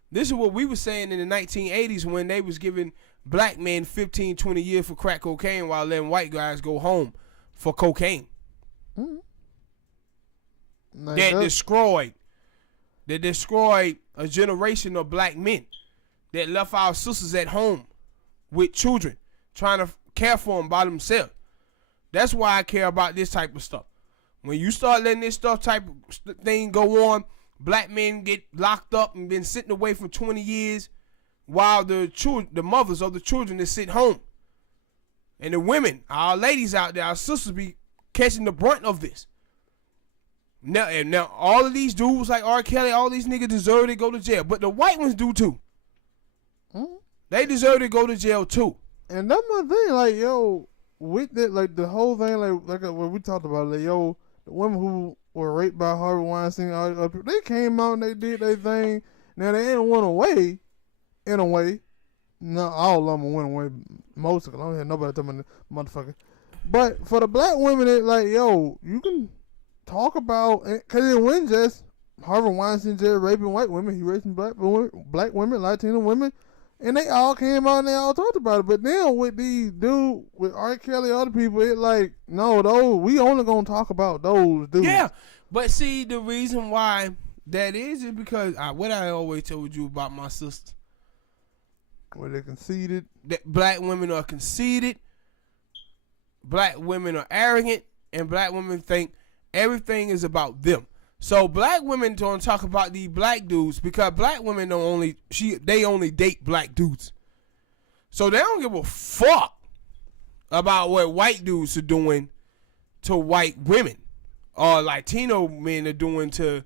This is what we were saying in the 1980s when they was giving black men 15, 20 years for crack cocaine while letting white guys go home for cocaine. That destroyed a generation of black men that left our sisters at home with children trying to care for them by themselves. That's why I care about this type of stuff. When you start letting this type of thing go on, black men get locked up and been sitting away for 20 years while the mothers of the children that sit home. And the women, our ladies out there, our sisters be catching the brunt of this. Now all of these dudes like R. Kelly, all these niggas deserve to go to jail. But the white ones do too. They deserve to go to jail too. And that's my thing, like, yo, with that, like, the whole thing, like what we talked about, like, yo, the women who were raped by Harvey Weinstein, they came out and they did their thing. Now, they ain't went away, in a way. No, all of them went away. Most of them. I don't hear nobody talking about the motherfucker. But for the black women, it like, yo, you can talk about, because it wasn't just Harvey Weinstein just raping white women. He raping black women, Latino women. And they all came out and they all talked about it. But then with these dudes, with R. Kelly, other people, it like, no, we only gonna talk about those dudes. Yeah, but see, the reason why that is because what I always told you about my sisters. Where they conceited. That black women are conceited, black women are arrogant, and black women think everything is about them. So black women don't talk about these black dudes because black women they only date black dudes. So they don't give a fuck about what white dudes are doing to white women or Latino men are doing to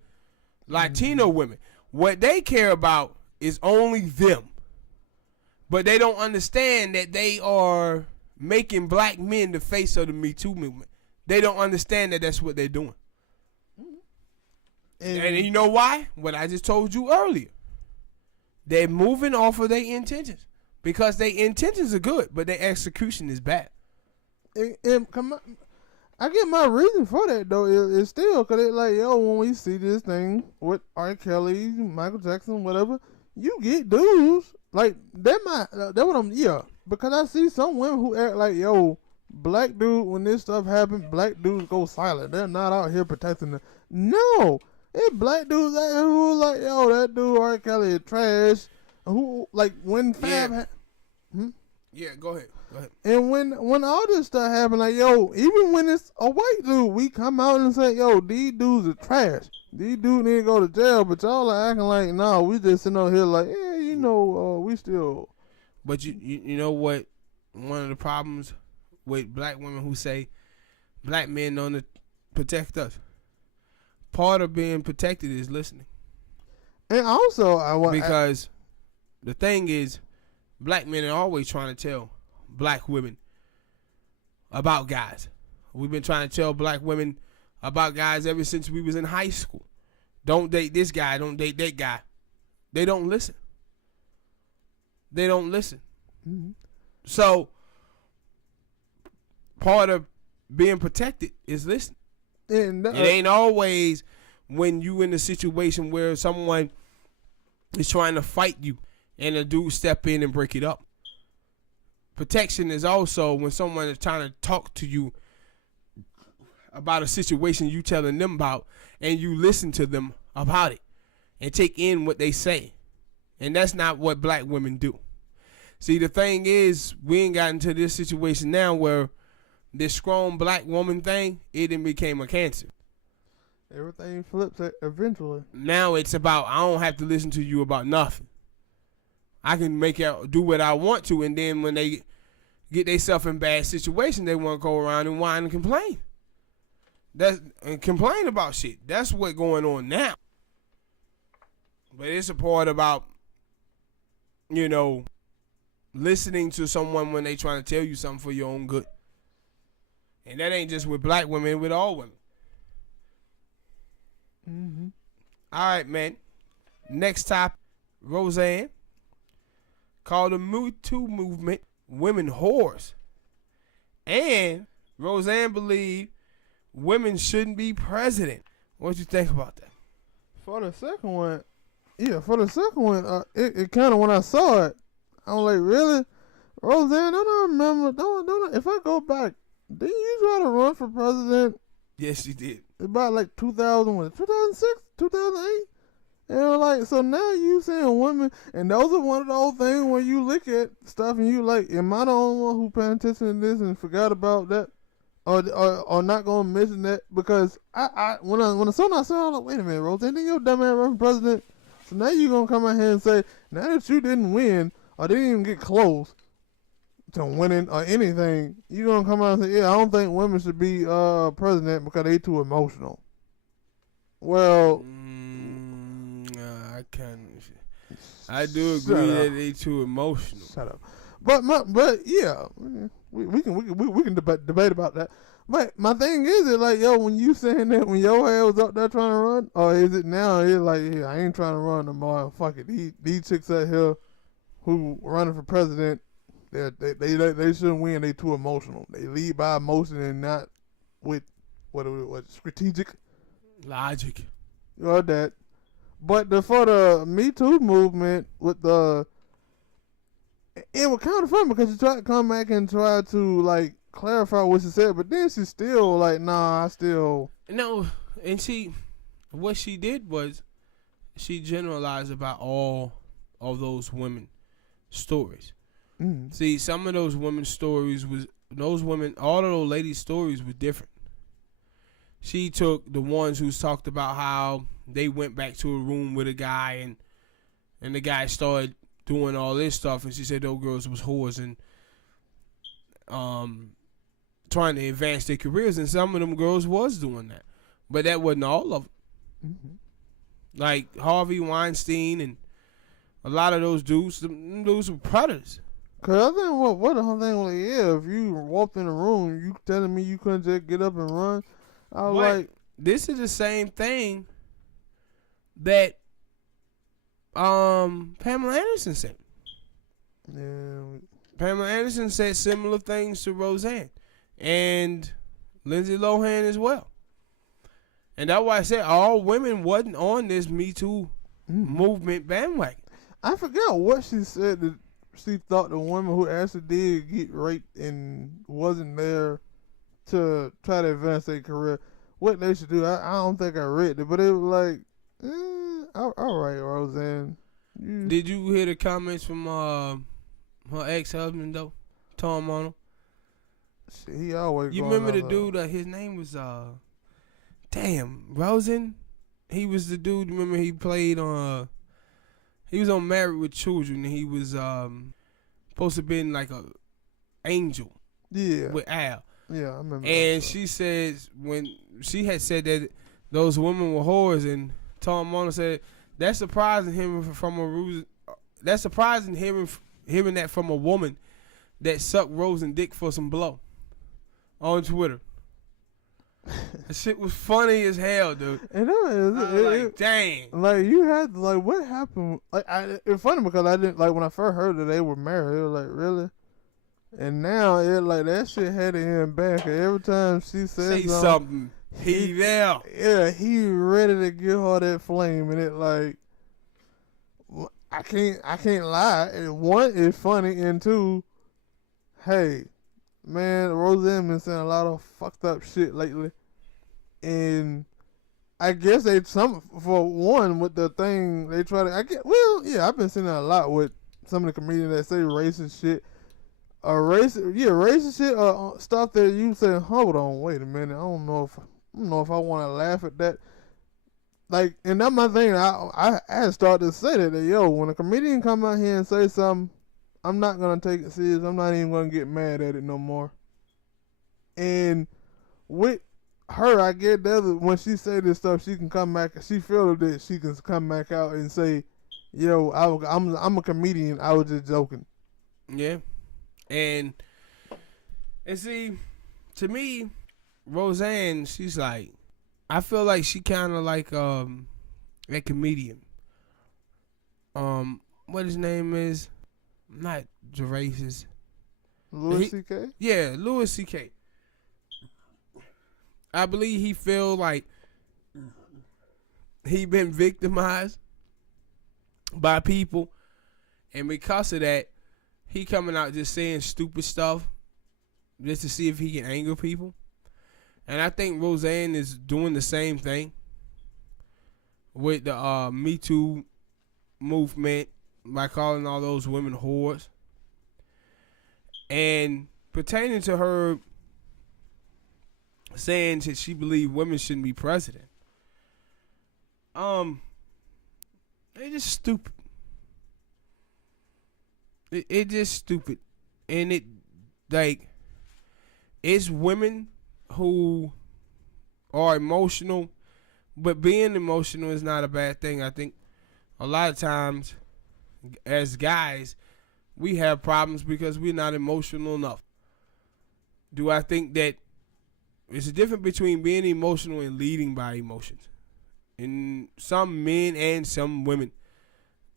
Latino women. What they care about is only them. But they don't understand that they are making black men the face of the Me Too movement. They don't understand that that's what they're doing. And you know why? What I just told you earlier. They're moving off of their intentions. Because their intentions are good, but their execution is bad. And come on, I get my reason for that though. It's still because it's like, yo, when we see this thing with R. Kelly, Michael Jackson, whatever, you get dudes like that. That what I'm because I see some women who act like, yo, black dude, when this stuff happens, black dudes go silent. They're not out here protecting them. No, it's black dudes out here who like, yo, that dude R. Kelly is trash. Who like when Fab? Yeah, go ahead. And when all this stuff happened, like, yo, even when it's a white dude, we come out and say, yo, these dudes are trash. These dudes need to go to jail, but y'all are acting like, nah, we just sitting over here like, yeah, we still. But you know what? One of the problems with black women who say black men don't protect us. Part of being protected is listening. And also, because the thing is, black men are always trying to tell black women about guys. We've been trying to tell black women about guys ever since we was in high school. Don't date this guy. Don't date that guy. They don't listen. Mm-hmm. So part of being protected is listening. And it ain't always when you in a situation where someone is trying to fight you and a dude step in and break it up. Protection is also when someone is trying to talk to you about a situation you telling them about and you listen to them about it and take in what they say. And that's not what black women do. See, the thing is, we ain't gotten to this situation now where this strong black woman thing, it then became a cancer. Everything flips eventually. Now it's about, I don't have to listen to you about nothing. I can do what I want to, and then when they get themselves in bad situation, they want to go around and whine and complain. And complain about shit. That's what's going on now. But it's a part about, listening to someone when they trying to tell you something for your own good. And that ain't just with black women, with all women. Mm-hmm. All right, man. Next topic, Roseanne called the Me Too movement women whores. And Roseanne believed women shouldn't be president. What you think about that? For the second one, it kind of, when I saw it, I was like, really? Roseanne, don't I remember, if I go back, didn't you try to run for president? Yes, she did. About like 2006, 2008? And so now you saying women, and those are one of those things where you look at stuff and you like, am I the only one who paying attention to this and forgot about that? Or not gonna mention that? Because when I saw it, I was like, wait a minute, Roseanne, didn't your dumb ass run for president? So now you gonna come out here and say, now that you didn't win, or didn't even get close to winning or anything, you gonna come out and say, yeah, I don't think women should be president because they too emotional. Well, I do agree that they too emotional. Shut up. But yeah, we can debate about that. But my thing is, it like, yo, when you saying that when your ass was up there trying to run, or is it now? It's like, yeah, I ain't trying to run no more. Fuck it. These chicks out here who running for president, they shouldn't win. They too emotional. They lead by emotion and not with what strategic logic. Or that. But for the Me Too movement, it was kind of fun because she tried to come back and try to like clarify what she said, but then she's still like, nah, I still no. And what she did was she generalized about all of those women stories. Mm. See, some of those women's stories all of those ladies' stories were different. She took the ones who talked about how they went back to a room with a guy and the guy started doing all this stuff, and she said those girls was whores and trying to advance their careers, and some of them girls was doing that, but that wasn't all of them. Mm-hmm. Like Harvey Weinstein and a lot of those dudes were predators. Cause I think what the whole thing was, if you walked in a room, you telling me you couldn't just get up and run. I was like, this is the same thing that Pamela Anderson said. Yeah. Pamela Anderson said similar things to Roseanne and Lindsay Lohan as well. And that's why I said all women wasn't on this Me Too movement bandwagon. I forgot what she said that she thought the woman who actually did get raped and wasn't there to try to advance their career, what they should do. I don't think I read it, but it was like, all right, Roseanne. Did you hear the comments from her ex-husband though, Tom Arnold? Shit, he always. You remember the dude? His name was Rosen. He was the dude. Remember he played on. He was on Married with Children. And he was supposed to be like a angel. Yeah. With Al. Yeah, I remember. And she says when she had said that those women were whores, and Tom Arnold said that's surprising hearing hearing that from a woman that sucked Rosen dick for some blow on Twitter. That shit was funny as hell, dude. And it, dang. Like you had like what happened? Like it's funny because I didn't like when I first heard that they were married. It was like really, and now it like that shit had to end back. And every time she said something, he there. Yeah, he ready to give her that flame, and it like I can't lie. And one is funny, and two, hey. Man, Roseanne been saying a lot of fucked up shit lately. And I guess for one, with the thing, they try to, I've been seeing that a lot with some of the comedians that say racist shit. Racist shit or stuff that you say, hold on, wait a minute, I don't know if I want to laugh at that. Like, and that's my thing, I started to say that, yo, when a comedian come out here and say something, I'm not going to take it serious. I'm not even going to get mad at it no more. And with her, I get that when she say this stuff, she can come back. She feel that she can come back out and say, yo, I'm a comedian. I was just joking. Yeah. And see, to me, Roseanne, she's like, I feel like she kind of like a comedian. What his name is? Not Gervais. Louis C.K.? Yeah, Louis C.K. I believe he feel like he been victimized by people, and because of that, he coming out just saying stupid stuff just to see if he can anger people. And I think Roseanne is doing the same thing with the Me Too movement by calling all those women whores. And pertaining to her saying that she believed women shouldn't be president. They just stupid. It just stupid. And it like it's women who are emotional, but being emotional is not a bad thing. I think a lot of times as guys, we have problems because we're not emotional enough. Do I think that there's a difference between being emotional and leading by emotions? And some men and some women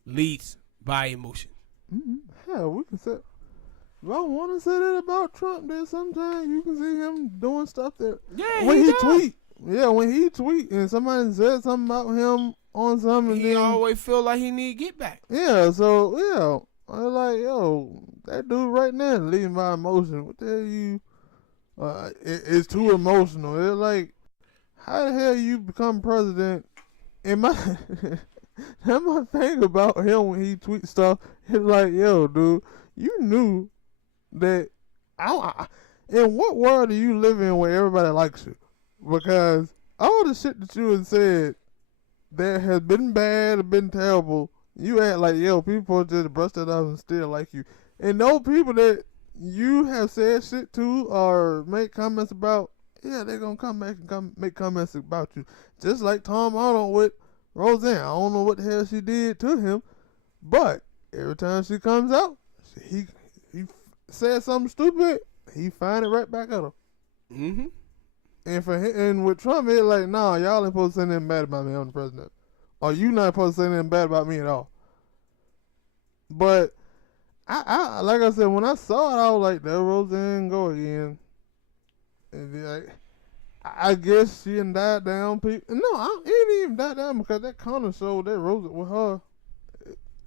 leads by emotions. Mm-hmm. Hell, we can say, if I want to say that about Trump, then sometimes you can see him doing stuff that when he tweet. Yeah, when he tweet and somebody said something about him on something, he always feel like he need to get back. Yeah, so yeah, I'm like, yo, that dude right now leading by emotion. What the hell you? It's too emotional. It's like, how the hell you become president? And that's my thing about him when he tweets stuff. It's like, yo, dude, you knew that. In what world do you live in where everybody likes you? Because all the shit that you have said that has been bad or been terrible, you act like, yo, people just brush it off and still like you. And those people that you have said shit to or make comments about, yeah, they're going to come back and make comments about you. Just like Tom Arnold with Roseanne. I don't know what the hell she did to him, but every time she comes out, he said something stupid, he find it right back at her. Mm-hmm. And with Trump, it's like, nah, y'all ain't supposed to say nothing bad about me. I'm the president. or you not supposed to say anything bad about me at all. But I like I said, when I saw it, I was like, there Roseanne go again. And then, like, I guess she done died down. People, no, it didn't even die down because that Connor show that Rose with her,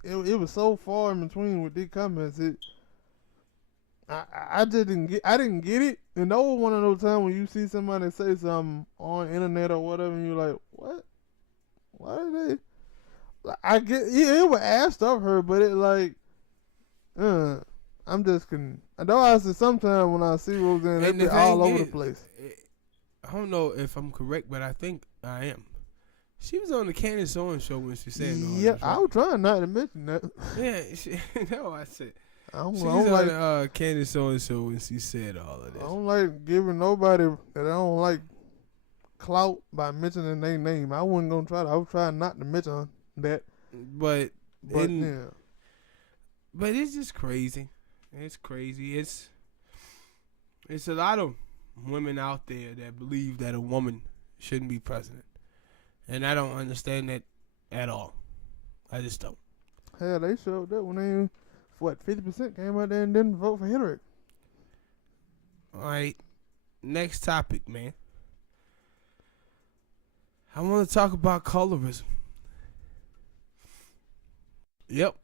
it was so far in between with these comments. I just didn't get it. And that was one of those times when you see somebody say something on the internet or whatever, and you're like, what? Why did they? Like, I get, yeah, it was asked of her, but it like, I'm just kidding. I know I said sometimes when I see Roseanne, they be all over the place. I don't know if I'm correct, but I think I am. She was on the Candace Owens show when she said all yeah, this, right? I was trying not to mention that. Yeah, no, I said. I don't She's like on the Candace Owens show when she said all of this. I don't like giving nobody that I don't like clout by mentioning their name. I wasn't gonna try to. I was trying not to mention that. But yeah. But it's just crazy. It's crazy. It's a lot of women out there that believe that a woman shouldn't be president, and I don't understand that at all. I just don't. Hell, they showed that when they 50% came out there and didn't vote for Hillary. All right, next topic, man. I want to talk about colorism. Yep,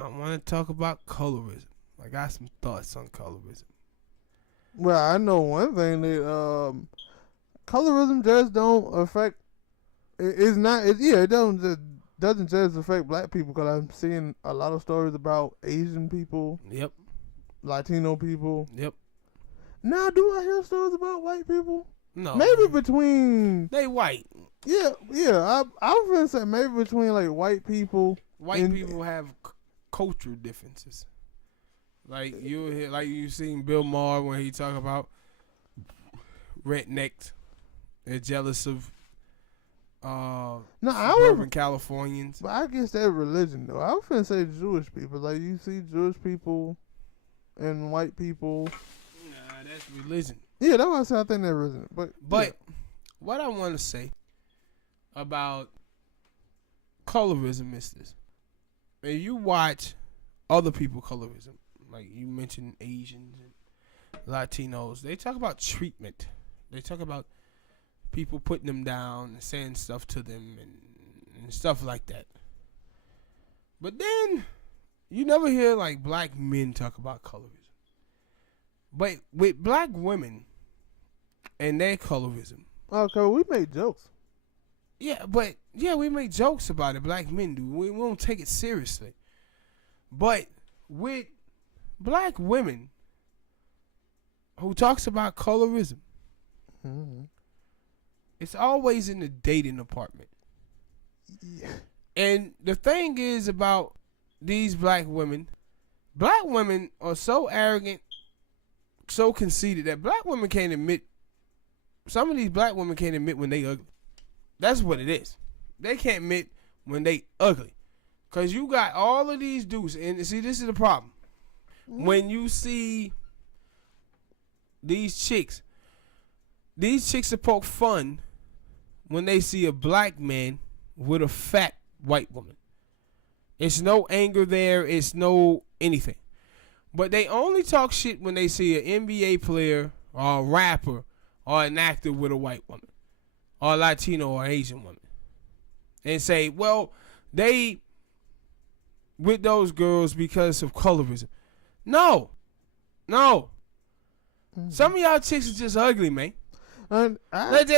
I want to talk about colorism. I got some thoughts on colorism. Well, I know one thing that colorism just don't affect. It's not. It doesn't just affect black people, because I'm seeing a lot of stories about Asian people. Yep. Latino people. Yep. Now, do I hear stories about white people? No. Maybe between. They white. Yeah. I was gonna say maybe between like white people. White people have cultural differences. Like you seen Bill Maher when he talk about rednecks. They're jealous of suburban Californians. But I guess that religion though. I was gonna say Jewish people. Like you see Jewish people and white people. Nah, that's religion. Yeah, that's why I said I think they're religion. But yeah. What I want to say about colorism is this: when you watch other people colorism, like you mentioned Asians and Latinos, they talk about treatment. They talk about people putting them down and saying stuff to them and stuff like that. But then you never hear like black men talk about colorism. But with black women and their colorism. Okay, we make jokes. Yeah, we make jokes about it. Black men do. We won't take it seriously. But with black women who talks about colorism, it's always in the dating department. Yeah. And the thing is about these black women are so arrogant, so conceited that black women can't admit. Some of these black women can't admit when they ugly. That's what it is. They can't admit when they ugly. Because you got all of these dudes. And see, this is the problem. When you see these chicks will poke fun when they see a black man with a fat white woman. It's no anger there. It's no anything. But they only talk shit when they see an NBA player or a rapper or an actor with a white woman or a Latino or Asian woman. And say, well, they with those girls because of colorism. No. Some of y'all chicks are just ugly, man. Let's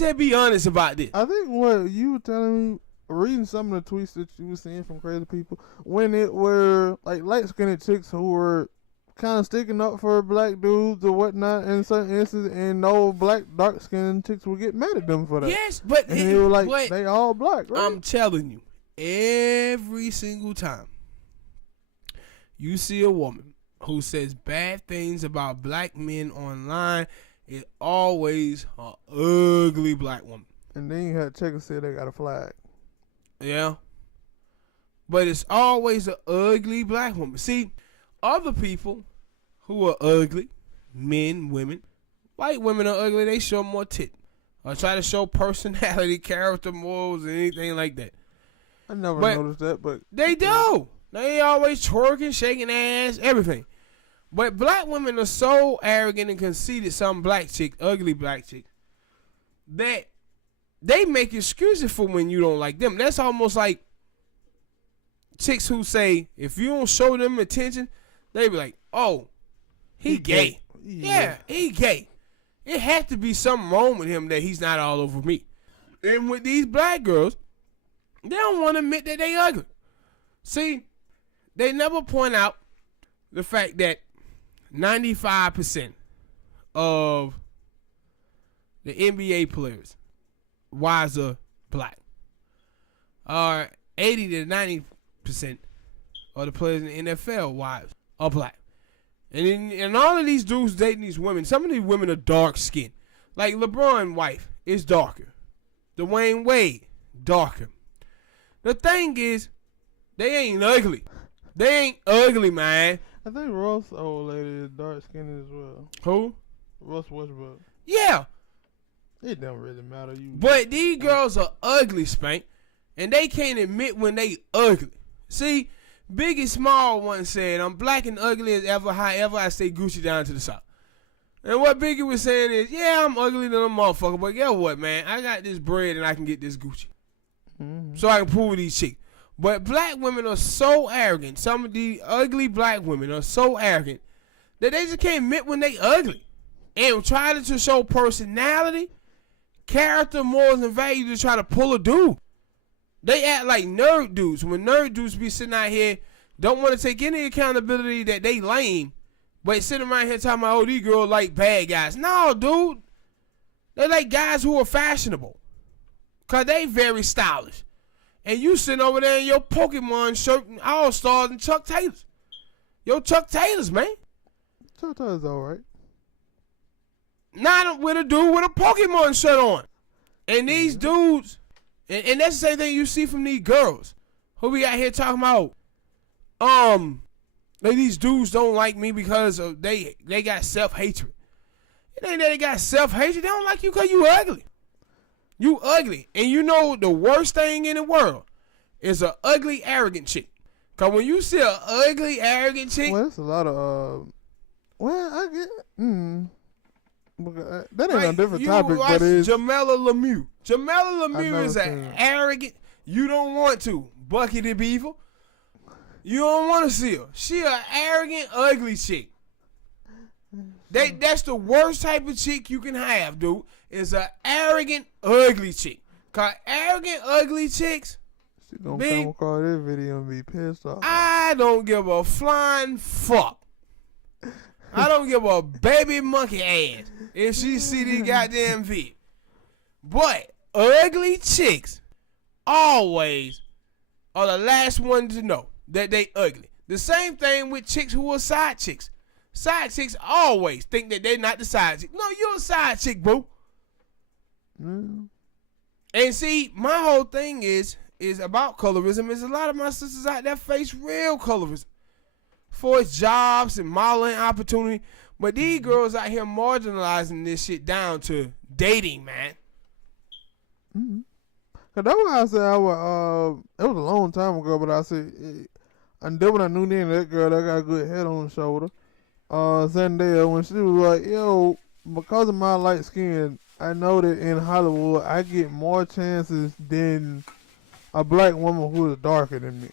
just be honest about this. I think what you were telling me, reading some of the tweets that you were seeing from crazy people, when it were like light-skinned chicks who were kind of sticking up for black dudes or whatnot in certain instances, and no black dark-skinned chicks would get mad at them for that. Yes, but and they were like, they all black, right? I'm telling you, every single time you see a woman who says bad things about black men online, it's always an ugly black woman. And then you had checkers say they got a flag. Yeah. But it's always an ugly black woman. See, other people who are ugly, men, women, white women are ugly, they show more tit. or try to show personality, character, morals, or anything like that. I never But noticed that, but they do. They always twerking, shaking ass, everything. But black women are so arrogant and conceited, some black chick, ugly black chick, that they make excuses for when you don't like them. That's almost like chicks who say, if you don't show them attention, they be like, oh, he gay. Yeah, he gay. It has to be something wrong with him that he's not all over me. And with these black girls, they don't want to admit that they ugly. See, they never point out the fact that 95% of the NBA players, wives are black. 80 to 90% of the players in the NFL, wives are black. And all of these dudes dating these women, some of these women are dark skinned. Like LeBron's wife is darker. Dwayne Wade, darker. The thing is, they ain't ugly. They ain't ugly, man. I think Russ, old lady, is dark skinned as well. Who? Russ Westbrook. Yeah. It don't really matter. But these girls are ugly, Spank. And they can't admit when they ugly. See, Biggie Small once said, I'm black and ugly as ever, however I stay Gucci down to the south. And what Biggie was saying is, yeah, I'm ugly than a motherfucker, but guess what, man? I got this bread and I can get this Gucci. Mm-hmm. So I can prove these chicks. But black women are so arrogant. Some of the ugly black women are so arrogant that they just can't admit when they ugly. And try to show personality, character, morals, and value to try to pull a dude. They act like nerd dudes. When nerd dudes be sitting out here, don't want to take any accountability that they lame, but sitting around here talking about, oh, these girls like bad guys. No, dude. They like guys who are fashionable. Because they very stylish. And you sitting over there in your Pokemon shirt and All-Stars and Chuck Taylors. Yo, Chuck Taylors, man. Chuck Taylors all right. Not with a dude with a Pokemon shirt on. And these dudes, and that's the same thing you see from these girls who we out here talking about. These dudes don't like me because of they got self-hatred. It ain't that they got self-hatred. They don't like you because you ugly. You ugly. And you know the worst thing in the world is an ugly, arrogant chick. Because when you see an ugly, arrogant chick. Well, that's a lot of, I get, that ain't a different topic, but it's. Jamela Lemieux. Jamela Lemieux is an arrogant, you don't want to. Buckety Beaver. You don't want to see her. She an arrogant, ugly chick. That's the worst type of chick you can have, dude. Is an arrogant, ugly chick. Cause arrogant, ugly chicks. She don't come across this video and be pissed off. I don't give a flying fuck. I don't give a baby monkey ass if she see these goddamn vid. But ugly chicks always are the last ones to know that they ugly. The same thing with chicks who are side chicks. Side chicks always think that they're not the side chick. No, you're a side chick, boo. Mm. And see, my whole thing is about colorism. Is a lot of my sisters out there face real colorism for its jobs and modeling opportunity. But these girls out here marginalizing this shit down to dating, man. Mm-hmm. Cause that's why I said I would, it was a long time ago, but I said, and then when I knew then that girl that got a good head on the shoulder, Zendaya, when she was like, yo, because of my light skin, I know that in Hollywood I get more chances than a black woman who is darker than me.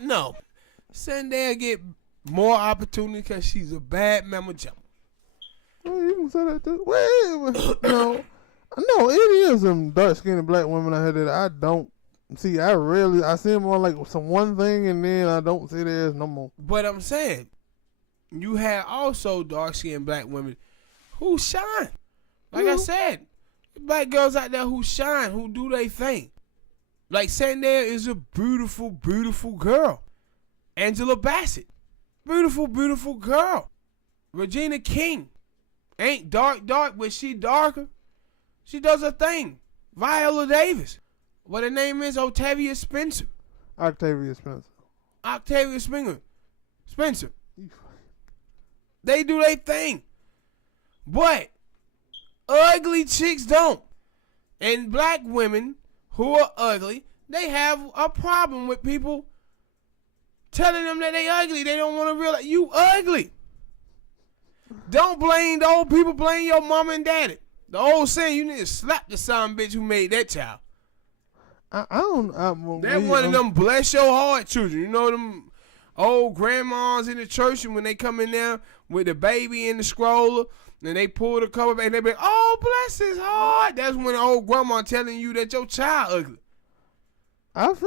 No. Zendaya get more opportunity because she's a bad mama jumper. Well, you can say that too. Well, no, it is some dark skinned black women out here that I don't see. I see them on like some one thing and then I don't see theirs no more. But I'm saying, you have also dark skinned black women who shine. Like I said, black girls out there who shine, who do their thing. Like Zendaya is a beautiful, beautiful girl. Angela Bassett, beautiful, beautiful girl. Regina King, ain't dark, but she darker. She does her thing. Viola Davis, what her name is, Octavia Spencer. Octavia Spencer. They do their thing. But ugly chicks don't. And black women who are ugly, they have a problem with people telling them that they ugly. They don't want to realize you ugly. Don't blame the old people, blame your mama and daddy. The old saying, you need to slap the son bitch who made that child. I don't. That one of them bless your heart children. You know them old grandmas in the church, and when they come in there with the baby in the stroller, and they pull the cover back, and they be, oh, bless his heart. That's when the old grandma telling you that your child ugly. I guess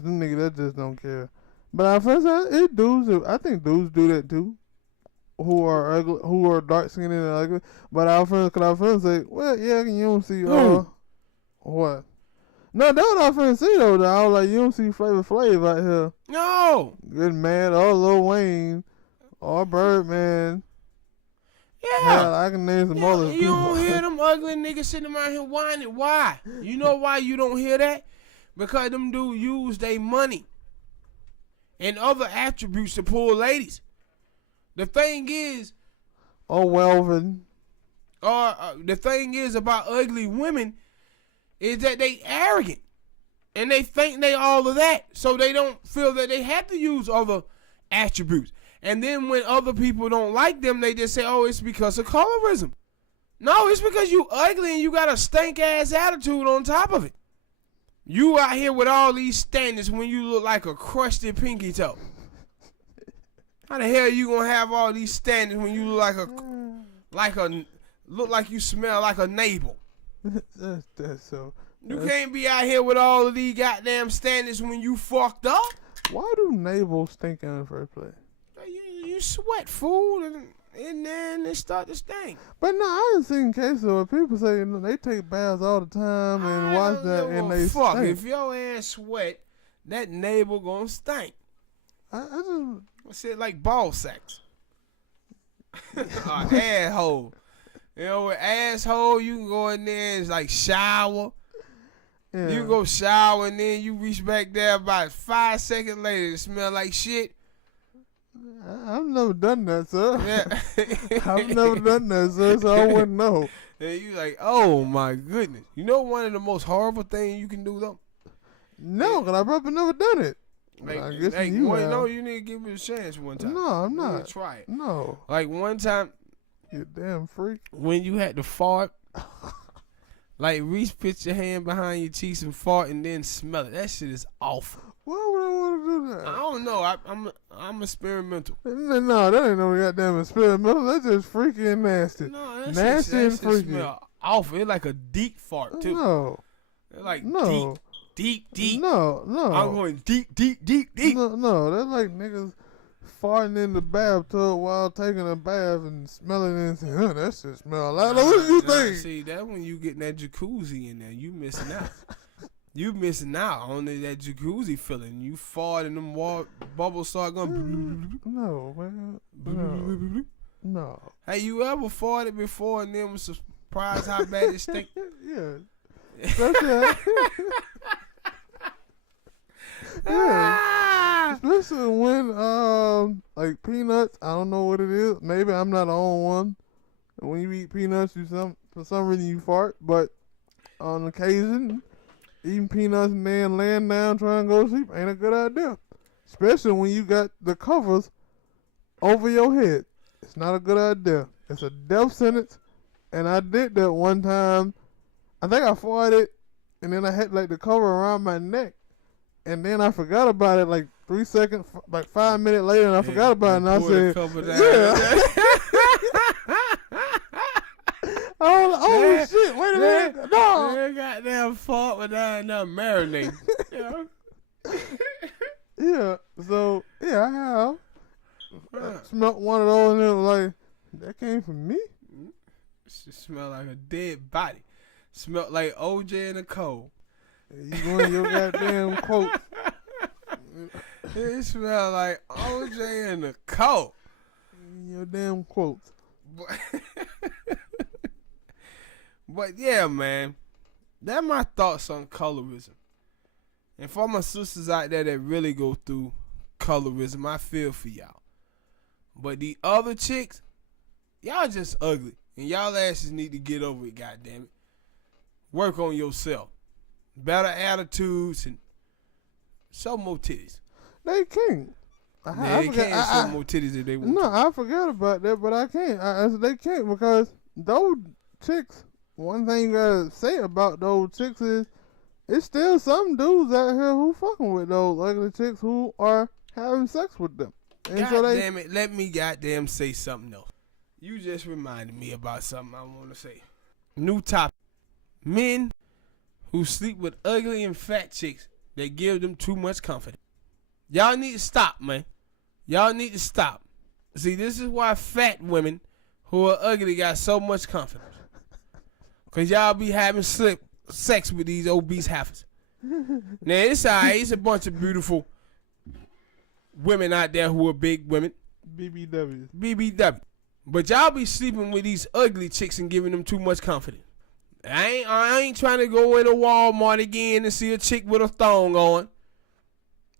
them niggas that just don't care. But I think dudes do that too. Who are ugly, who are dark skinned and ugly. But our friends say, well, yeah, you don't see what? No, that's what our friends say though. I was like, you don't see Flavor Flav out here. No. Good man, or Lil Wayne, or Birdman. Yeah. Hell, I can name some other people. You don't hear them ugly niggas sitting around here whining. Why? You know why you don't hear that? Because them dudes use their money and other attributes to pull ladies. The thing is, Welvin. The thing is about ugly women is that they arrogant and they think they all of that, so they don't feel that they have to use other attributes. And then when other people don't like them, they just say, oh, it's because of colorism. No, it's because you ugly and you got a stank ass attitude on top of it. You out here with all these standards when you look like a crusty pinky toe. How the hell you gonna have all these standards when you look like you smell like a navel? That's so. You can't be out here with all of these goddamn standards when you fucked up. Why do navels stink in the first place? You sweat, fool, and then they start to stink. But no, I done seen cases where people say they take baths all the time and watch that and they fuck. stink. If your ass sweat, that navel gonna stink. I said like ball sacks. Asshole. You know, with asshole, you can go in there and like shower. Yeah. You go shower and then you reach back there about 5 seconds later, it smell like shit. I've never done that, sir. Yeah. I've never done that, sir, so I wouldn't know. And you like, oh my goodness. You know one of the most horrible things you can do though? No, because I've probably never done it. Like, I guess you need to give it a chance one time. No, I'm not. You need to try it. No. Like one time. You damn freak. When you had to fart. Like put your hand behind your cheeks and fart and then smell it. That shit is awful. Why would I want to do that? I don't know. I'm experimental. No, that ain't no goddamn experimental. That's just freaky and nasty. No, that nasty shit, and freaky. Smell awful. It's like a deep fart too. No. It's like no. deep. No. I'm going deep. No, that's like niggas farting in the bathtub while taking a bath and smelling it and saying, that shit smell like. What do you think? See, that's when you getting that jacuzzi in there. You missing out. You missing out on that jacuzzi feeling. You fart and them bubbles start going. No, man. No. Hey, you ever farted before and then was surprised how bad it stink? Yeah. That's it. Yeah. Especially when like peanuts, I don't know what it is. Maybe I'm not the only one. When you eat peanuts, for some reason you fart, but on occasion eating peanuts and then laying down trying to go to sleep ain't a good idea. Especially when you got the covers over your head. It's not a good idea. It's a death sentence. And I did that one time. I think I farted and then I had like the cover around my neck. And then I forgot about it like 3 seconds, like 5 minutes later, and I forgot about it. And I said, yeah. Oh shit, wait a minute. No. Man, goddamn fart without enough marinade. Yeah. So, yeah, I have. I smelled one of those and it was like, that came from me? It smelled like a dead body. Smelled like OJ in the cold. You going your goddamn quote. It smelled like OJ in the cold. Your damn quotes. But yeah, man. That's my thoughts on colorism. And for my sisters out there that really go through colorism, I feel for y'all. But the other chicks, y'all just ugly. And y'all asses need to get over it, goddammit. Work on yourself. Better attitudes and show more titties. They can't. They can't show more titties if they want No, to. I forgot about that, but I can't. I said they can't because those chicks, one thing you gotta say about those chicks is it's still some dudes out here who fucking with those ugly chicks who are having sex with them. And God so they, damn it, let me goddamn say something else. You just reminded me about something I want to say. New topic. Men who sleep with ugly and fat chicks that give them too much confidence. Y'all need to stop, man. Y'all need to stop. See, this is why fat women who are ugly got so much confidence. Because y'all be having sex with these obese heifers. Now, it's alright. It's a bunch of beautiful women out there who are big women. BBWs. BBW. But y'all be sleeping with these ugly chicks and giving them too much confidence. I ain't trying to go into Walmart again and see a chick with a thong on.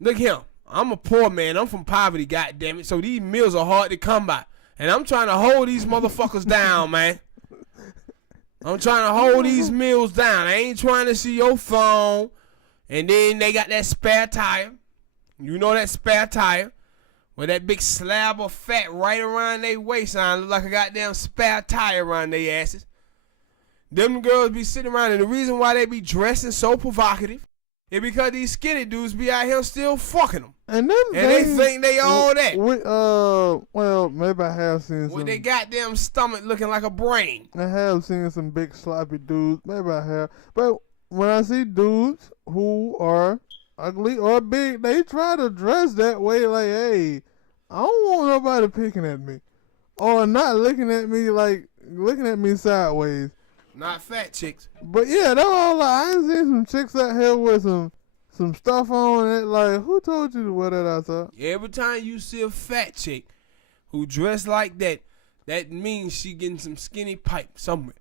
Look here. I'm a poor man. I'm from poverty, goddammit. So these meals are hard to come by. And I'm trying to hold these motherfuckers down, man. I'm trying to hold these meals down. I ain't trying to see your phone. And then they got that spare tire. You know that spare tire. With that big slab of fat right around their waistline. Look like a goddamn spare tire around their asses. Them girls be sitting around. And the reason why they be dressing so provocative is because these skinny dudes be out here still fucking them. And they think they all that. Well, maybe I have seen some. With their goddamn stomach looking like a brain. I have seen some big sloppy dudes. Maybe I have. But when I see dudes who are ugly or big, they try to dress that way like, hey, I don't want nobody picking at me. Or not looking at me sideways. Not fat chicks. But yeah, that's all. I ain't seen some chicks out here with some stuff on it. Like, who told you to wear that outside? Every time you see a fat chick who dressed like that, that means she getting some skinny pipe somewhere.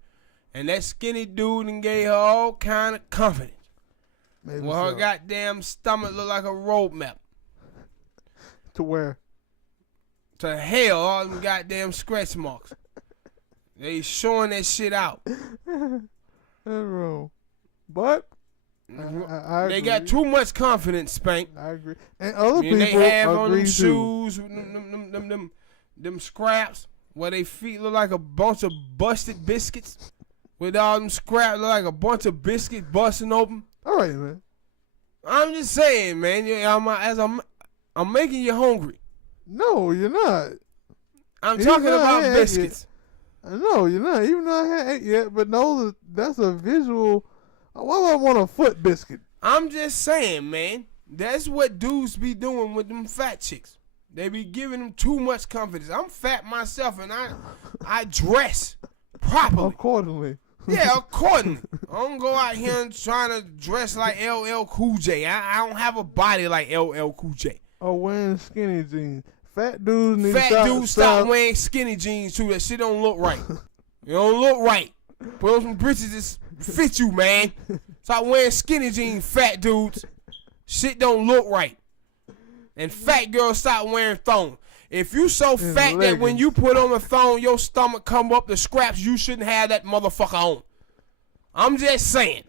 And that skinny dude and gave her all kind of confidence. Maybe well, her goddamn stomach look like a road map. To where? To hell, all them goddamn scratch marks. They showing that shit out. That's wrong. But I agree. They got too much confidence, Spank. I agree. And other people they have on them agree shoes, them scraps, where they feet look like a bunch of busted biscuits. With all them scraps look like a bunch of biscuits busting open. All right, man. I'm just saying, man. I'm making you hungry. No, you're not. I'm talking about biscuits. No, you're not. Even though I hadn't ate yet, but no, that's a visual. Why would I want a foot biscuit? I'm just saying, man. That's what dudes be doing with them fat chicks. They be giving them too much confidence. I'm fat myself, and I dress properly. Accordingly. Yeah, accordingly. I don't go out here and trying to dress like LL Cool J. I don't have a body like LL Cool J. Or wearing skinny jeans. Fat dudes need to stop wearing skinny jeans too. That shit don't look right. It don't look right. Put on some britches that fit you, man. Stop wearing skinny jeans, fat dudes. Shit don't look right. And fat girls stop wearing thongs. If you so fat that when you put on a thong, your stomach come up the scraps, you shouldn't have that motherfucker on. I'm just saying.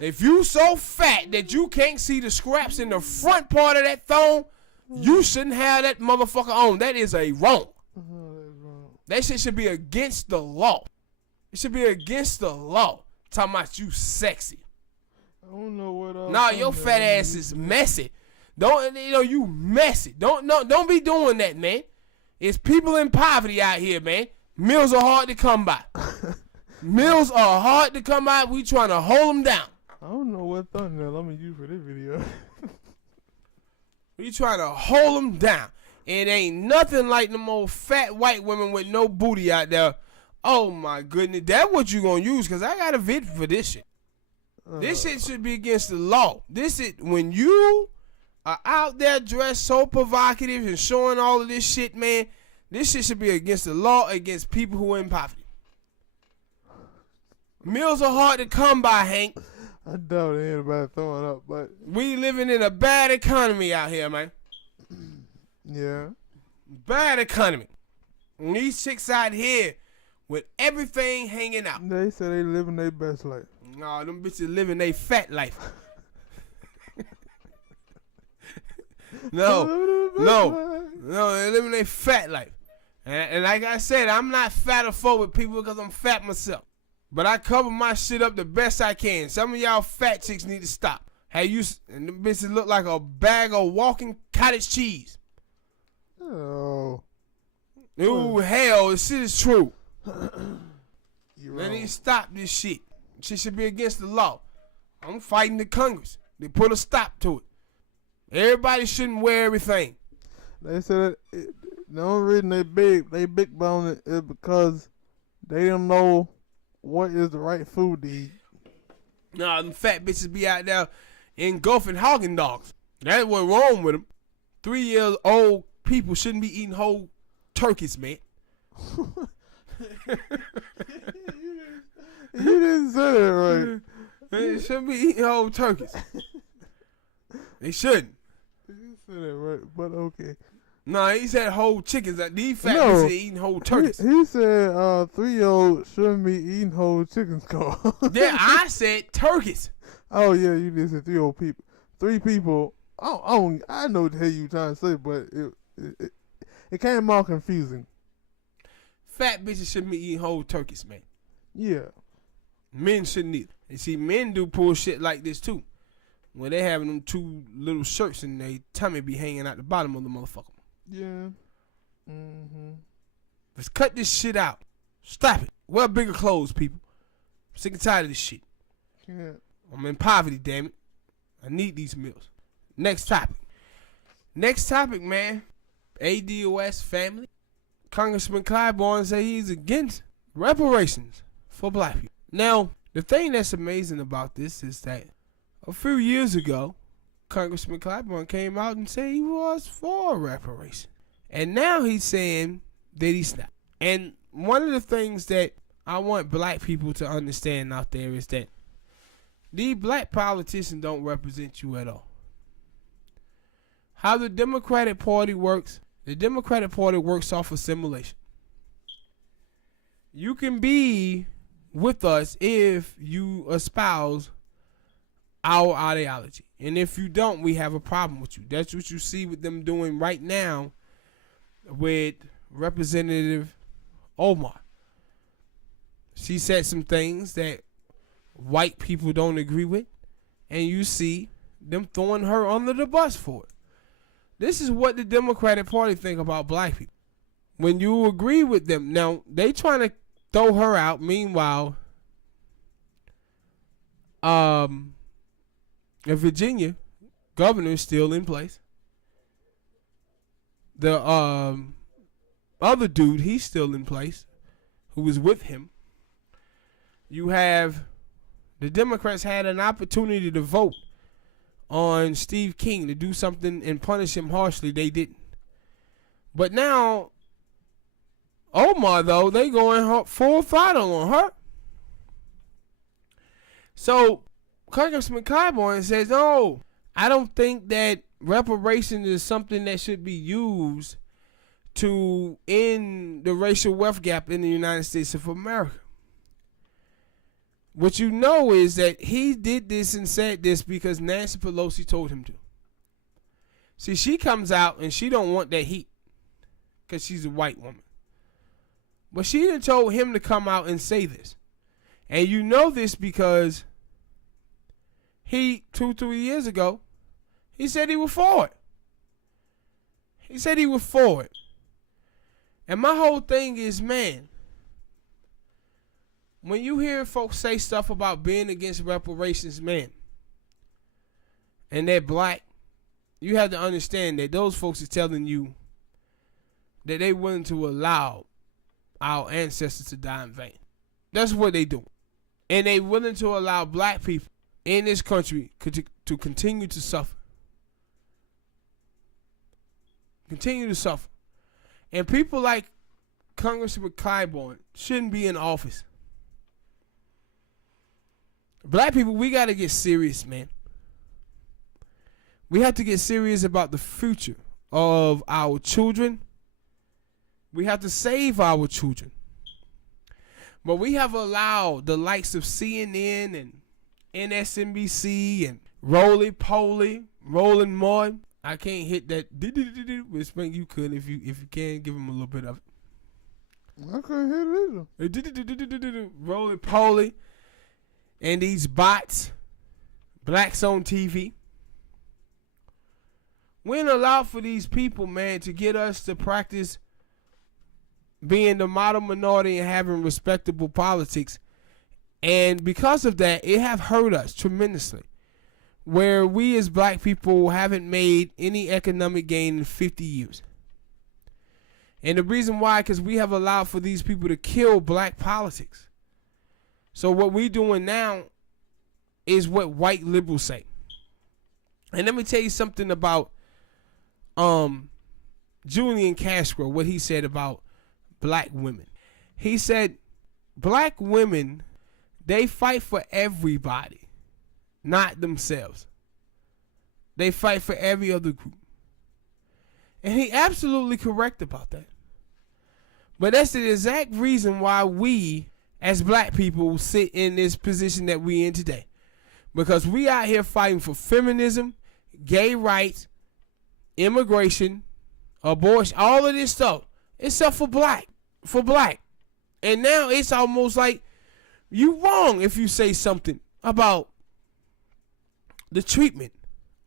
If you so fat that you can't see the scraps in the front part of that thong, you shouldn't have that motherfucker on. That is a wrong. That shit should be against the law. It should be against the law. Talking about you sexy. I don't know what. Nah, your fat ass is messy. You messy. Don't be doing that, man. It's people in poverty out here, man. Meals are hard to come by. Meals are hard to come by. We trying to hold them down. I don't know what thumbnail I'm gonna use for this video. We trying to hold them down. It ain't nothing like them old fat white women with no booty out there. Oh my goodness, that's what you gonna use? Cause I got a vid for this shit. This shit should be against the law. This is when you are out there dressed so provocative and showing all of this shit, man. This shit should be against the law, against people who are in poverty. Meals are hard to come by, Hank. I doubt anybody throwing up, but we living in a bad economy out here, man. Yeah. Bad economy. And these chicks out here with everything hanging out. They say they living their best life. Nah, them bitches living their fat life. No, they living their fat life. And like I said, I'm not fat or full with people because I'm fat myself. But I cover my shit up the best I can. Some of y'all fat chicks need to stop. Hey, and them bitches look like a bag of walking cottage cheese. Oh. Ooh, hell, this shit is true. They need to stop this shit. Shit should be against the law. I'm fighting the Congress. They put a stop to it. Everybody shouldn't wear everything. They said the only reason they big boned is because they don't know what is the right food to eat. Nah, them fat bitches be out there engulfing hogging dogs. That's what's wrong with them. 3 years old people shouldn't be eating whole turkeys, man. You didn't say that right. They shouldn't be eating whole turkeys. They shouldn't. You said that right, but okay. Nah, he said whole chickens. These fat bitches eating whole turkeys. He said 3-year-olds shouldn't be eating whole chickens. Yeah, I said turkeys. Oh yeah, you did say 3 old people. 3 people. I know what the hell you trying to say, but it came out confusing. Fat bitches shouldn't be eating whole turkeys, man. Yeah. Men shouldn't either. And see, men do pull shit like this too. When they having them 2 little shirts and they tummy be hanging out the bottom of the motherfucker. Yeah. Mm-hmm. Let's cut this shit out. Stop it. Wear bigger clothes, people. I'm sick and tired of this shit. Yeah. I'm in poverty, damn it. I need these meals. Next topic. Next topic, man. ADOS family. Congressman Clyburn say he's against reparations for black people. Now, the thing that's amazing about this is that a few years ago, Congressman Clyburn came out and said he was for reparations. And now he's saying that he's not. And one of the things that I want black people to understand out there is that these black politicians don't represent you at all. How the Democratic Party works, the Democratic Party works off assimilation. You can be with us if you espouse our ideology. And if you don't, we have a problem with you. That's what you see with them doing right now with Representative Omar. She said some things that white people don't agree with, and you see them throwing her under the bus for it. This is what the Democratic Party think about black people. When you agree with them, now they trying to throw her out. Meanwhile, in Virginia, governor is still in place. The other dude, he's still in place, who was with him. You have the Democrats had an opportunity to vote on Steve King to do something and punish him harshly. They didn't. But now, Omar, though, they going full throttle on her. So, Congressman Clyburn says, no, I don't think that reparations is something that should be used to end the racial wealth gap in the United States of America. What you know is that he did this and said this because Nancy Pelosi told him to. See, she comes out and she don't want that heat because she's a white woman. But she done told him to come out and say this. And you know this because he, 2-3 years ago, he said he was for it. He said he was for it. And my whole thing is, man, when you hear folks say stuff about being against reparations, man, and they're black, you have to understand that those folks are telling you that they willing to allow our ancestors to die in vain. That's what they do. And they willing to allow black people in this country to continue to suffer. Continue to suffer. And people like Congressman Clyburn shouldn't be in office. Black people, we got to get serious, man. We have to get serious about the future of our children. We have to save our children. But we have allowed the likes of CNN and NSNBC and Roly Poly, Rolling Mud. I can't hit that, which you could if you can give them a little bit of it. I couldn't hit it either. Roly Poly and these bots, Blacks on TV. We ain't allowed for these people, man, to get us to practice being the model minority and having respectable politics. And because of that, it have hurt us tremendously. Where we as black people haven't made any economic gain in 50 years. And the reason why, because we have allowed for these people to kill black politics. So what we doing now is what white liberals say. And let me tell you something about Julian Castro, what he said about black women. He said, black women, they fight for everybody, not themselves. They fight for every other group. And he absolutely correct about that. But that's the exact reason why we, as black people, sit in this position that we in today. Because we out here fighting for feminism, gay rights, immigration, abortion, all of this stuff, except for black. And now it's almost like you wrong if you say something about the treatment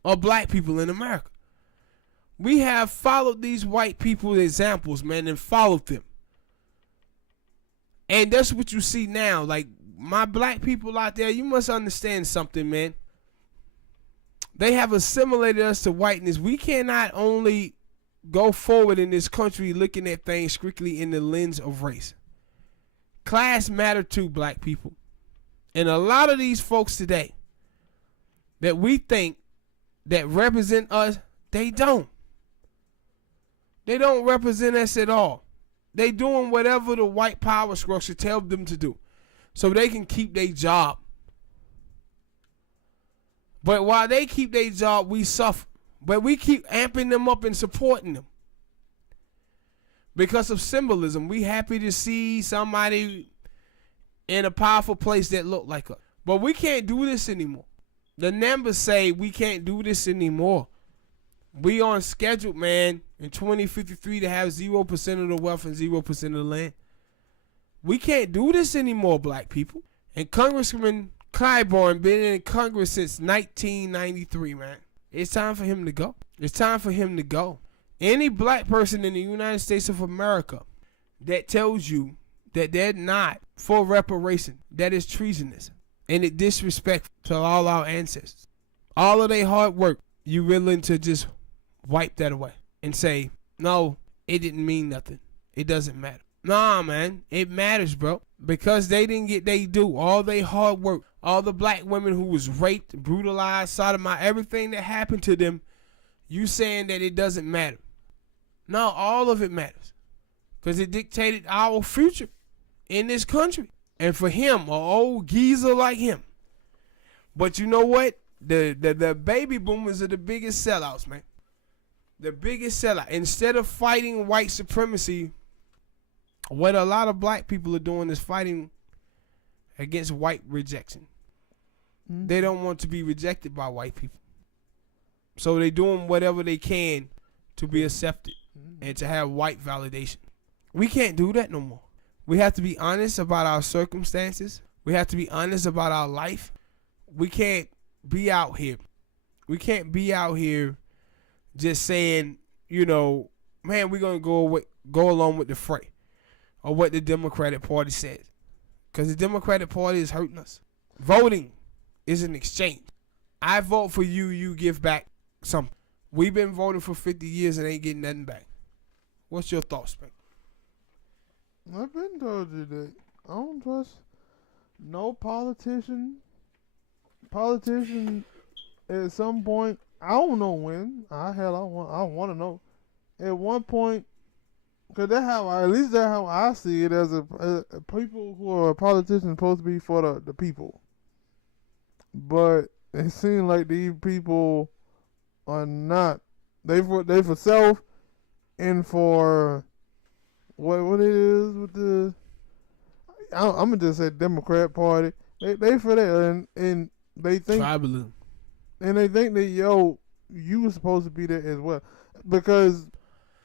of black people in America. We have followed these white people's examples, man, and followed them. And that's what you see now. Like, my black people out there, you must understand something, man. They have assimilated us to whiteness. We cannot only go forward in this country looking at things strictly in the lens of race. Class matter too, black people. And a lot of these folks today that we think that represent us, they don't. They don't represent us at all. They doing whatever the white power structure tells them to do so they can keep their job. But while they keep their job, we suffer. But we keep amping them up and supporting them. Because of symbolism, we happy to see somebody in a powerful place that look like us. But we can't do this anymore. The numbers say we can't do this anymore. We on schedule, man, in 2053 to have 0% of the wealth and 0% of the land. We can't do this anymore, black people. And Congressman Clyburn been in Congress since 1993, man. It's time for him to go. It's time for him to go. Any black person in the United States of America that tells you that they're not for reparation, that is treasonous. And it disrespect to all our ancestors. All of their hard work, you willing to just wipe that away and say, no, it didn't mean nothing. It doesn't matter. Nah, man, it matters, bro. Because they didn't get they due. All their hard work, all the black women who was raped, brutalized, sodomized, everything that happened to them, you saying that it doesn't matter. No, all of it matters. Because it dictated our future in this country. And for him, an old geezer like him. But you know what? The baby boomers are the biggest sellouts, man. The biggest sellout. Instead of fighting white supremacy, what a lot of black people are doing is fighting against white rejection. Mm-hmm. They don't want to be rejected by white people. So they're doing whatever they can to be accepted and to have white validation. We can't do that no more. We have to be honest about our circumstances. We have to be honest about our life. We can't be out here. We can't be out here just saying, you know, man, we're going to go along with the fray or what the Democratic Party says. Because the Democratic Party is hurting us. Voting is an exchange. I vote for you, you give back something. We've been voting for 50 years and ain't getting nothing back. What's your thoughts, man? I've been told you that I don't trust no politician. Politician at some point, I don't know when. I want to know. At one point, because that's how, at least that's how I see it, as a people who are politicians supposed to be for the people. But it seems like these people are not. They for self and for what it is with the. I'm gonna just say Democrat Party. They for that, and they think Tribalism. and they think that you were supposed to be there as well, because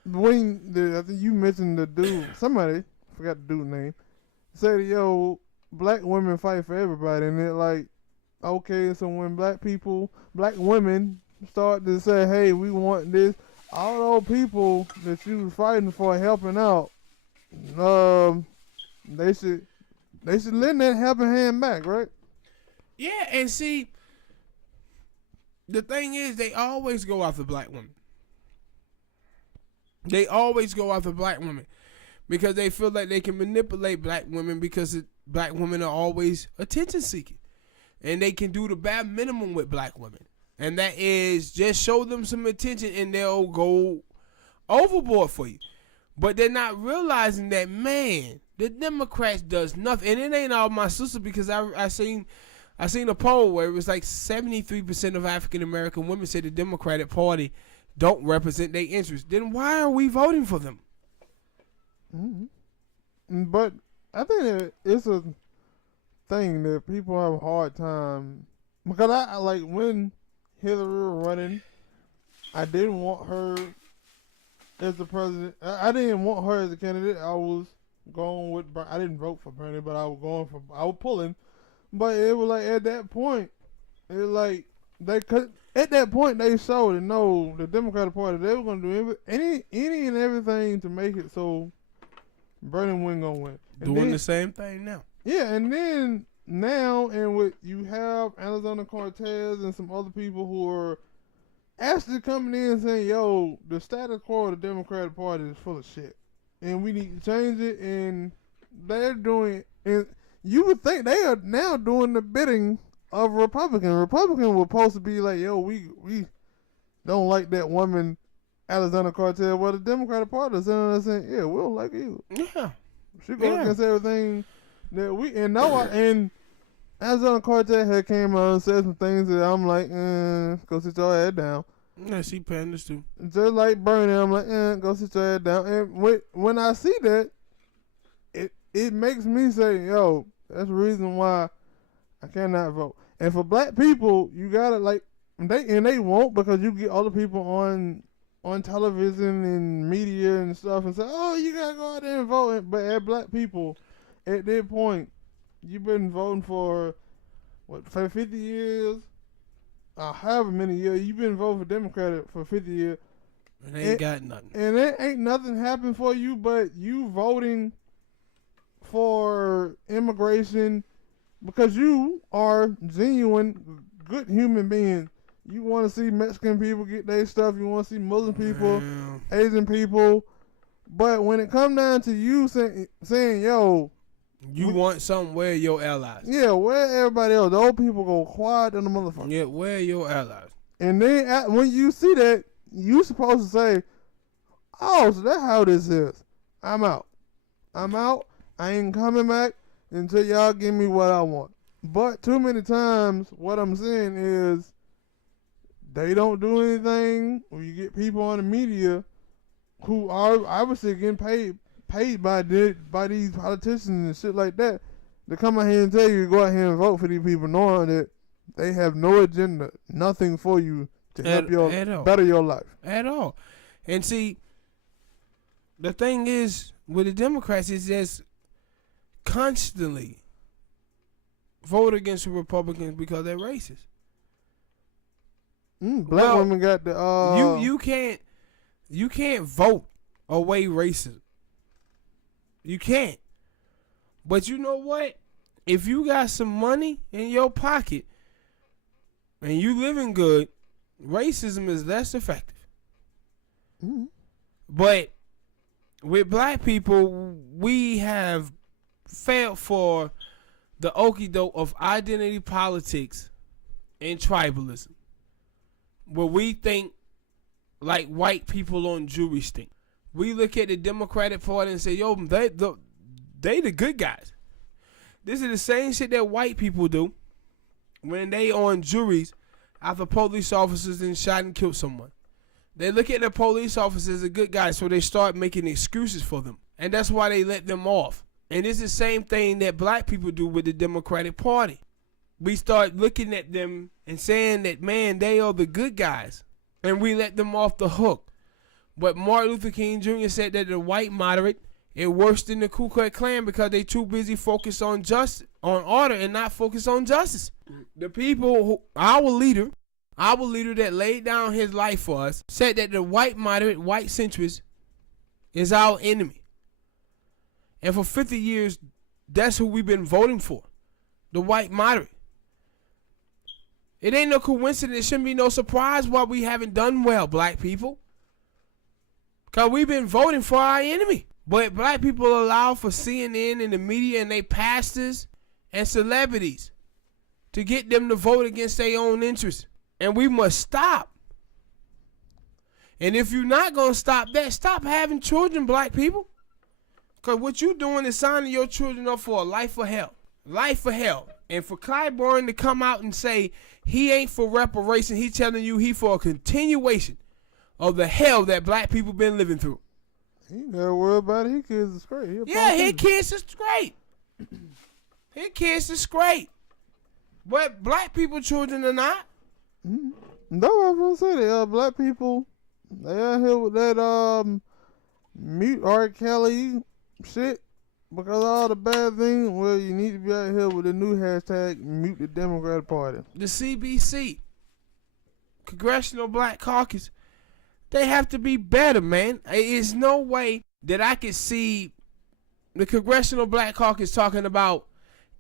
I think you mentioned the dude, somebody forgot the dude's name, said black women fight for everybody, and they're like, okay, so when black women start to say, hey, we want this, all those people that you was fighting for, helping out, they should lend that helping hand back, right? Yeah, and see, the thing is, they always go after black women. They always go after black women because they feel like they can manipulate black women because black women are always attention seeking. And they can do the bare minimum with black women. And that is just show them some attention and they'll go overboard for you. But they're not realizing that, man, the Democrats does nothing. And it ain't all my sister, because I seen a poll where it was like 73% of African American women say the Democratic Party don't represent their interests. Then why are we voting for them? Mm-hmm. But I think that it's a thing that people have a hard time, because I like when Hillary was running, I didn't want her as the president. I didn't want her as a candidate. I was going with. I didn't vote for Bernie, but I was pulling. But it was like at that point, it was like at that point they showed that no, the Democratic Party, they were going to do any and everything to make it so Bernie wasn't going to win. And doing the same thing now. Yeah, and then now, and with you have Arizona Cortez and some other people who are actually coming in and saying, yo, the status quo of the Democratic Party is full of shit, and we need to change it, and they're doing it. And you would think they are now doing the bidding of Republican. Republican were supposed to be like, yo, we don't like that woman, Arizona Cortez. Well, the Democratic Party is saying, yeah, we don't like you. Yeah. She goes against everything that and Arizona Cortez had came out and said some things that I'm like, go sit your head down. Yeah, she panders too. Just like Bernie, I'm like, go sit your head down. And when I see that, it makes me say, yo, that's the reason why I cannot vote. And for black people, you gotta they won't, because you get other people on television and media and stuff and say, oh, you gotta go out there and vote. But at black people, at that point, you've been voting for, for 50 years? However many years, you've been voting for Democratic for 50 years. And they ain't got nothing. And it ain't nothing happened for you, but you voting for immigration because you are genuine, good human beings. You want to see Mexican people get their stuff. You want to see Muslim people, Asian people. But when it comes down to you saying, yo, you want something, where are your allies? Yeah, where everybody else? The old people go quiet in the motherfucker. Yeah, where are your allies? And then when you see that, you supposed to say, oh, so that's how this is. I'm out. I ain't coming back until y'all give me what I want. But too many times, what I'm saying is, they don't do anything. Or you get people on the media who are obviously getting paid by these politicians and shit like that to come out here and tell you to go out here and vote for these people, knowing that they have no agenda, nothing for you to help better your life at all. And see, the thing is with the Democrats is just constantly vote against the Republicans because they're racist. Black women got the you can't vote away racism. You can't. But you know what? If you got some money in your pocket and you living good, racism is less effective. Mm-hmm. But with black people, we have failed for the okie doke of identity politics and tribalism, where we think like white people on Jewish thing. We look at the Democratic Party and say, yo, they the good guys. This is the same shit that white people do when they on juries after police officers and shot and killed someone. They look at the police officers as a good guy, so they start making excuses for them. And that's why they let them off. And it's the same thing that black people do with the Democratic Party. We start looking at them and saying that, man, they are the good guys. And we let them off the hook. But Martin Luther King Jr. said that the white moderate is worse than the Ku Klux Klan because they too busy focused on order and not focused on justice. The people, our leader that laid down his life for us, said that the white moderate, white centrist is our enemy. And for 50 years, that's who we've been voting for, the white moderate. It ain't no coincidence. It shouldn't be no surprise why we haven't done well, black people. Because we've been voting for our enemy. But black people allow for CNN and the media and they pastors and celebrities to get them to vote against their own interests. And we must stop. And if you're not going to stop that, stop having children, black people. Because what you're doing is signing your children up for a life of hell. Life of hell. And for Clyburn to come out and say he ain't for reparation, he's telling you he for a continuation of the hell that black people been living through. He never worry about it. His kids is great. His kids is great. His kids is great. But black people children are not. Mm-hmm. No, I was gonna say that black people, they out here with that mute R. Kelly shit because of all the bad things. Well, you need to be out here with the new hashtag mute the Democratic Party. The CBC, Congressional Black Caucus, they have to be better, man. There's no way that I could see the Congressional Black Caucus talking about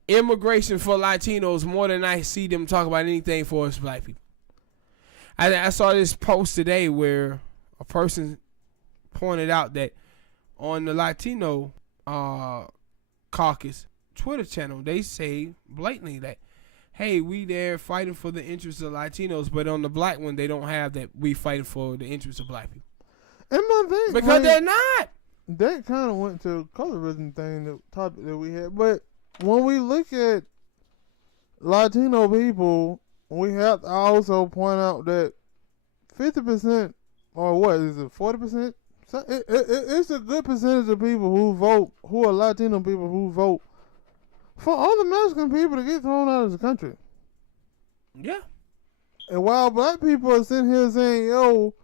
immigration for Latinos more than I see them talk about anything for us black people. I saw this post today where a person pointed out that on the Latino caucus Twitter channel, they say blatantly that, hey, we there fighting for the interests of Latinos, but on the black one, they don't have that we fighting for the interests of black people. And my thing, because they're not. That kind of went to colorism thing, the topic that we had. But when we look at Latino people, we have to also point out that 50%, or what is it, 40%? So it's a good percentage of people who vote, who are Latino people who vote for other Mexican people to get thrown out of the country. Yeah. And while black people are sitting here saying, yo,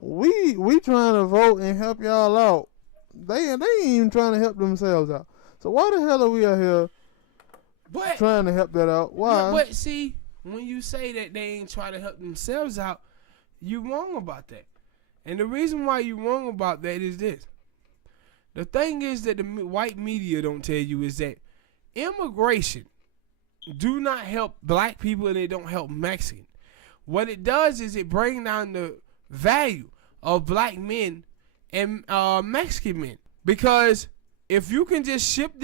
we trying to vote and help y'all out, they ain't even trying to help themselves out. So why the hell are we out here trying to help that out? Why? But see, when you say that they ain't trying to help themselves out, you wrong about that. And the reason why you wrong about that is this. The thing is that the white media don't tell you is that immigration do not help black people and it don't help Mexicans. What it does is it brings down the value of black men and Mexican men. Because if you can just ship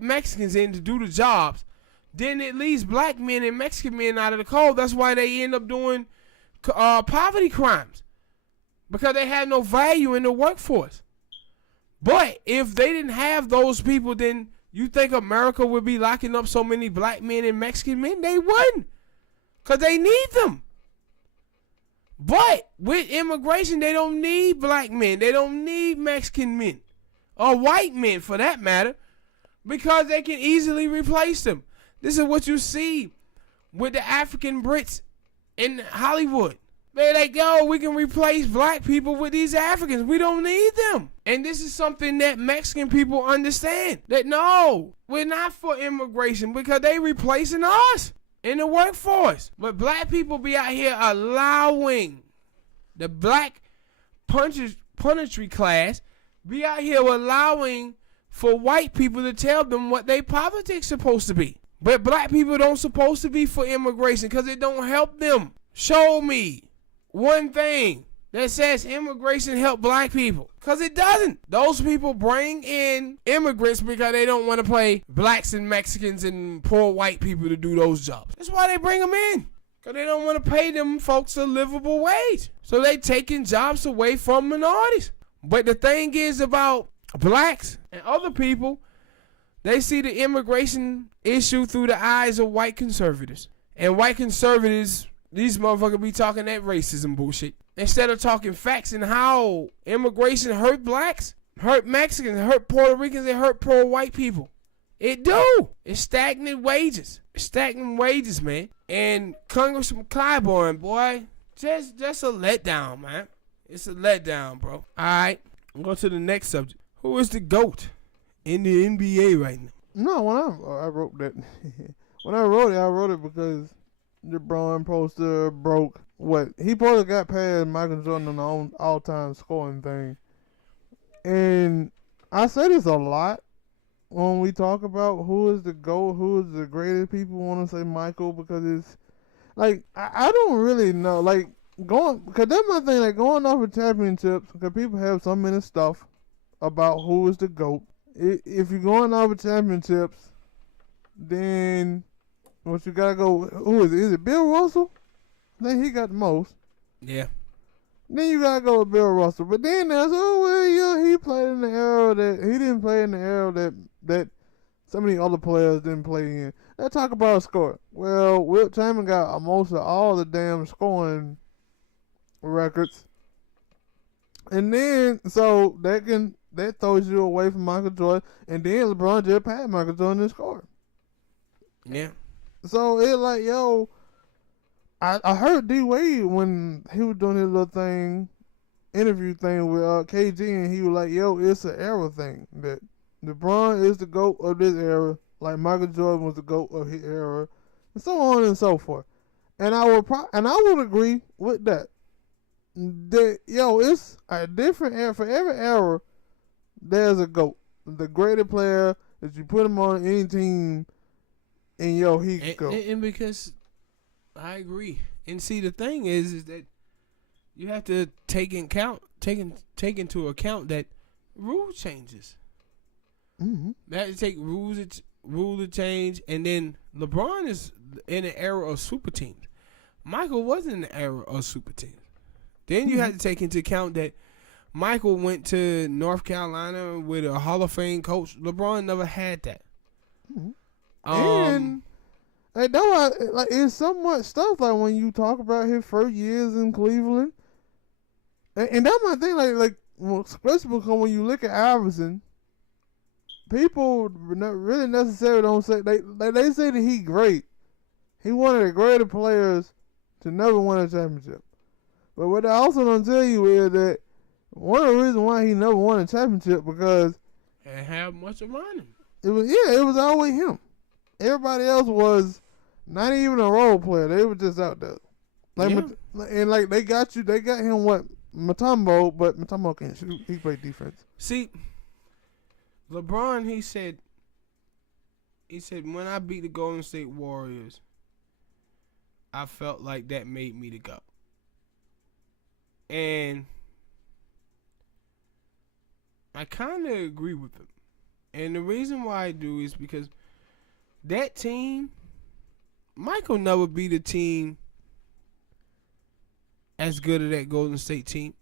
Mexicans in to do the jobs, then it leaves black men and Mexican men out of the cold. That's why they end up doing poverty crimes. Because they have no value in the workforce. But if they didn't have those people, then you think America would be locking up so many black men and Mexican men? They wouldn't. Because they need them. But with immigration, they don't need black men. They don't need Mexican men. Or white men, for that matter. Because they can easily replace them. This is what you see with the African Brits in Hollywood. They're like, yo, we can replace black people with these Africans. We don't need them. And this is something that Mexican people understand. That no, we're not for immigration because they replacing us in the workforce. But black people be out here allowing the black punishary class be out here allowing for white people to tell them what their politics supposed to be. But black people don't supposed to be for immigration because it don't help them. Show me one thing that says immigration help black people, because it doesn't. Those people bring in immigrants because they don't want to pay blacks and Mexicans and poor white people to do those jobs. That's why they bring them in, because they don't want to pay them folks a livable wage. So they taking jobs away from minorities. But the thing is about blacks and other people, they see the immigration issue through the eyes of white conservatives. And white conservatives, these motherfuckers be talking that racism bullshit. Instead of talking facts and how immigration hurt blacks, hurt Mexicans, hurt Puerto Ricans, it hurt poor white people. It do. It's stagnant wages. It's stagnant wages, man. And Congressman Clyburn, boy, just a letdown, man. It's a letdown, bro. All right, go to the next subject. Who is the GOAT in the NBA right now? No, when I wrote that, when I wrote it because LeBron poster broke what he probably got past Michael Jordan on the all-time scoring thing, and I say this a lot when we talk about who is the GOAT, who is the greatest. People want to say Michael because it's like I don't really know, like because that's my thing, like going off of championships, because people have so many stuff about who is the GOAT. If you're going off of championships, then what you gotta go? Who is it? Is it Bill Russell? I think he got the most. Yeah. Then you gotta go with Bill Russell. But then there's he played in the era that he didn't play in the era that so many other players didn't play in. Let's talk about scoring. Well, Wilt Chamberlain got most of all the damn scoring records, and then so that throws you away from Michael Jordan, and then LeBron just passed Michael Jordan in scoring. Yeah. So it's like, yo, I heard D Wade when he was doing his little interview thing with KG, and he was like, yo, it's an era thing that LeBron is the GOAT of this era, like Michael Jordan was the GOAT of his era, and so on and so forth. And I would agree with that. That yo, it's a different era for every era. There's a GOAT, the greatest player that you put him on any team, and yo, he can go. And because I agree. And see, the thing is that you have to take into account that rule changes. Mm-hmm. You have to take rule to change, and then LeBron is in an era of super teams. Michael wasn't in the era of super teams. Then you have to take into account that Michael went to North Carolina with a Hall of Fame coach. LeBron never had that. Mm-hmm. And like it's so much stuff like when you talk about his first years in Cleveland, and that's my thing. Like especially because when you look at Iverson, people not really necessarily don't say they say that he great. He one of the greatest players to never win a championship. But what I also don't tell you is that one of the reasons why he never won a championship because and have much around him. It was always him. Everybody else was not even a role player. They were just out there. Like and like they got him what Mutombo, but Mutombo can't shoot. He played defense. See, LeBron, he said when I beat the Golden State Warriors, I felt like that made me the GOAT. And I kind of agree with him. And the reason why I do is because that team, Michael never beat a team as good as that Golden State team.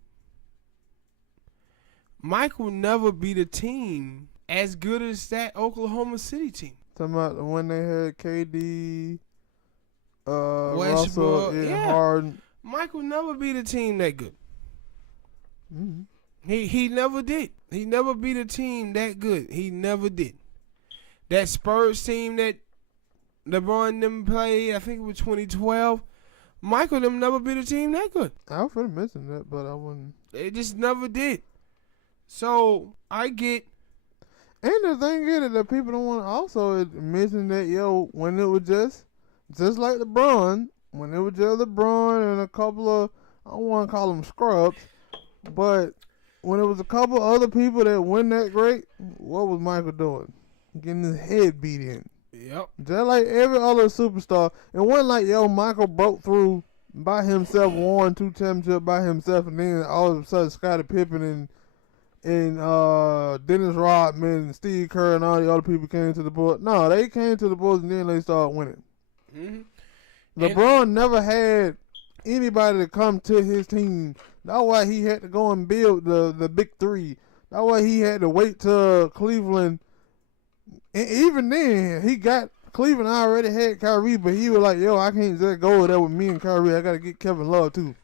Michael never beat a team as good as that Oklahoma City team. Talking about when they had KD, Westbrook, Russell, and Harden. Michael never beat a team that good. Mm-hmm. He never did. He never beat a team that good. He never did. That Spurs team that LeBron them played, I think it was 2012. Michael them never beat a team that good. I was going to mention that, but I wouldn't. They just never did. So I get. And the thing is that people don't want to also mention that when it was just like LeBron, when it was just LeBron and a couple of, I don't want to call them scrubs, but when it was a couple other people that went that great, what was Michael doing? Getting his head beat in. Yep. Just like every other superstar. It wasn't like, Michael broke through by himself, won 2 championships by himself, and then all of a sudden Scottie Pippen and Dennis Rodman and Steve Kerr and all the other people came to the Bulls. No, they came to the Bulls and then they started winning. Mm-hmm. LeBron never had anybody to come to his team. That's why he had to go and build the big three. That's why he had to wait till Cleveland. And even then, Cleveland already had Kyrie, but he was like, I can't just go there with me and Kyrie. I got to get Kevin Love too.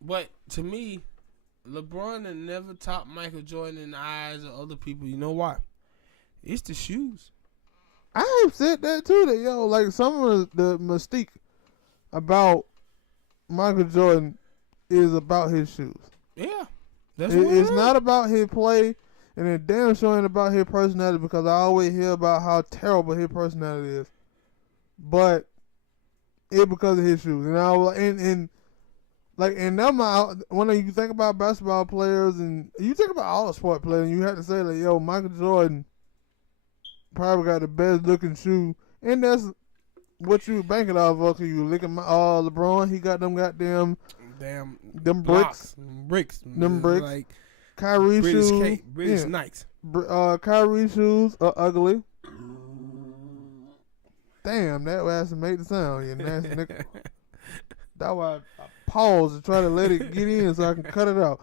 But to me, LeBron had never topped Michael Jordan in the eyes of other people. You know why? It's the shoes. I have said that too. That like some of the mystique about Michael Jordan is about his shoes. Yeah, that's It's not about his play, and it damn sure ain't about his personality because I always hear about how terrible his personality is. But it's because of his shoes, and I was and now when you think about basketball players and you think about all the sport players, and you have to say like, Michael Jordan probably got the best looking shoe, and that's what you banking off of. Cause you look at LeBron, he got them goddamn them bricks, them bricks. Like Kyrie shoes, British Knights. Kyrie shoes are ugly. Damn, that ass made the sound, you nasty nigga. That's why I paused to try to let it get in so I can cut it out.